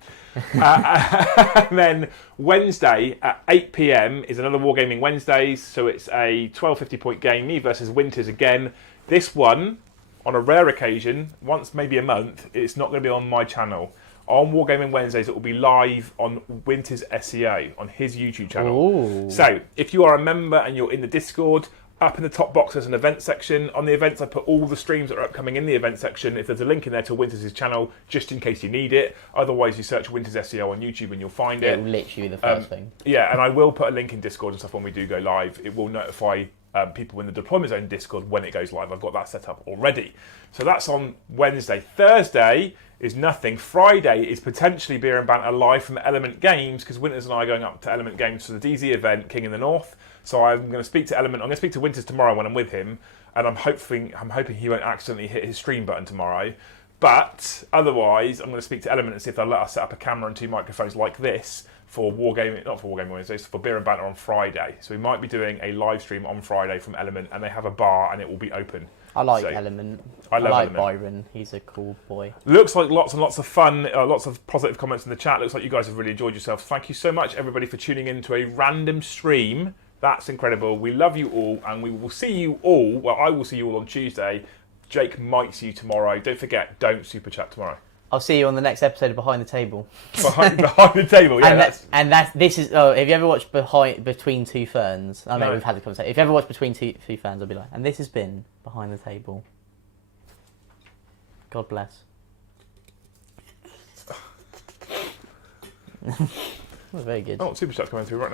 And then Wednesday at 8 PM is another Wargaming Wednesdays, so it's a 1250 point game, me versus Winters again. This one, on a rare occasion, once maybe a month, it's not going to be on my channel. On Wargaming Wednesdays, it will be live on Winters SEO, on his YouTube channel. Ooh. So, if you are a member and you're in the Discord, up in the top box there's an event section. On the events I put all the streams that are upcoming in the event section. If there's a link in there to Winters' channel, just in case you need it. Otherwise you search Winters SEO on YouTube and you'll find It it. will literally be the first thing. Yeah, and I will put a link in Discord and stuff when we do go live. It will notify people in the deployment zone Discord when it goes live. I've got that set up already. So that's on Wednesday. Thursday is nothing. Friday is potentially Beer and Banter live from Element Games, because Winters and I are going up to Element Games for the DZ event, King in the North. So I'm going to speak to Element. I'm going to speak to Winters tomorrow when I'm with him, and I'm hoping he won't accidentally hit his stream button tomorrow. But otherwise, I'm going to speak to Element and see if they'll let us set up a camera and 2 microphones like this for Wargaming, not for Wargaming Wednesdays, for Beer and Banter on Friday. So we might be doing a live stream on Friday from Element, and they have a bar and it will be open. I like So, Element. I love like Element. Byron. He's a cool boy. Looks like lots and lots of fun, lots of positive comments in the chat. Looks like you guys have really enjoyed yourselves. Thank you so much, everybody, for tuning in to a random stream. That's incredible. We love you all, and we will see you all. Well, I will see you all on Tuesday. Jake might see you tomorrow. Don't forget, don't super chat tomorrow. I'll see you on the next episode of Behind the Table. Behind the table, yeah. This is. Oh, have you ever watched Between Two Ferns? I know No. we've had the conversation. If you ever watched Between Two Ferns, I'll be like, and this has been Behind the Table. God bless. That was very good. Oh, super chat's coming through right now.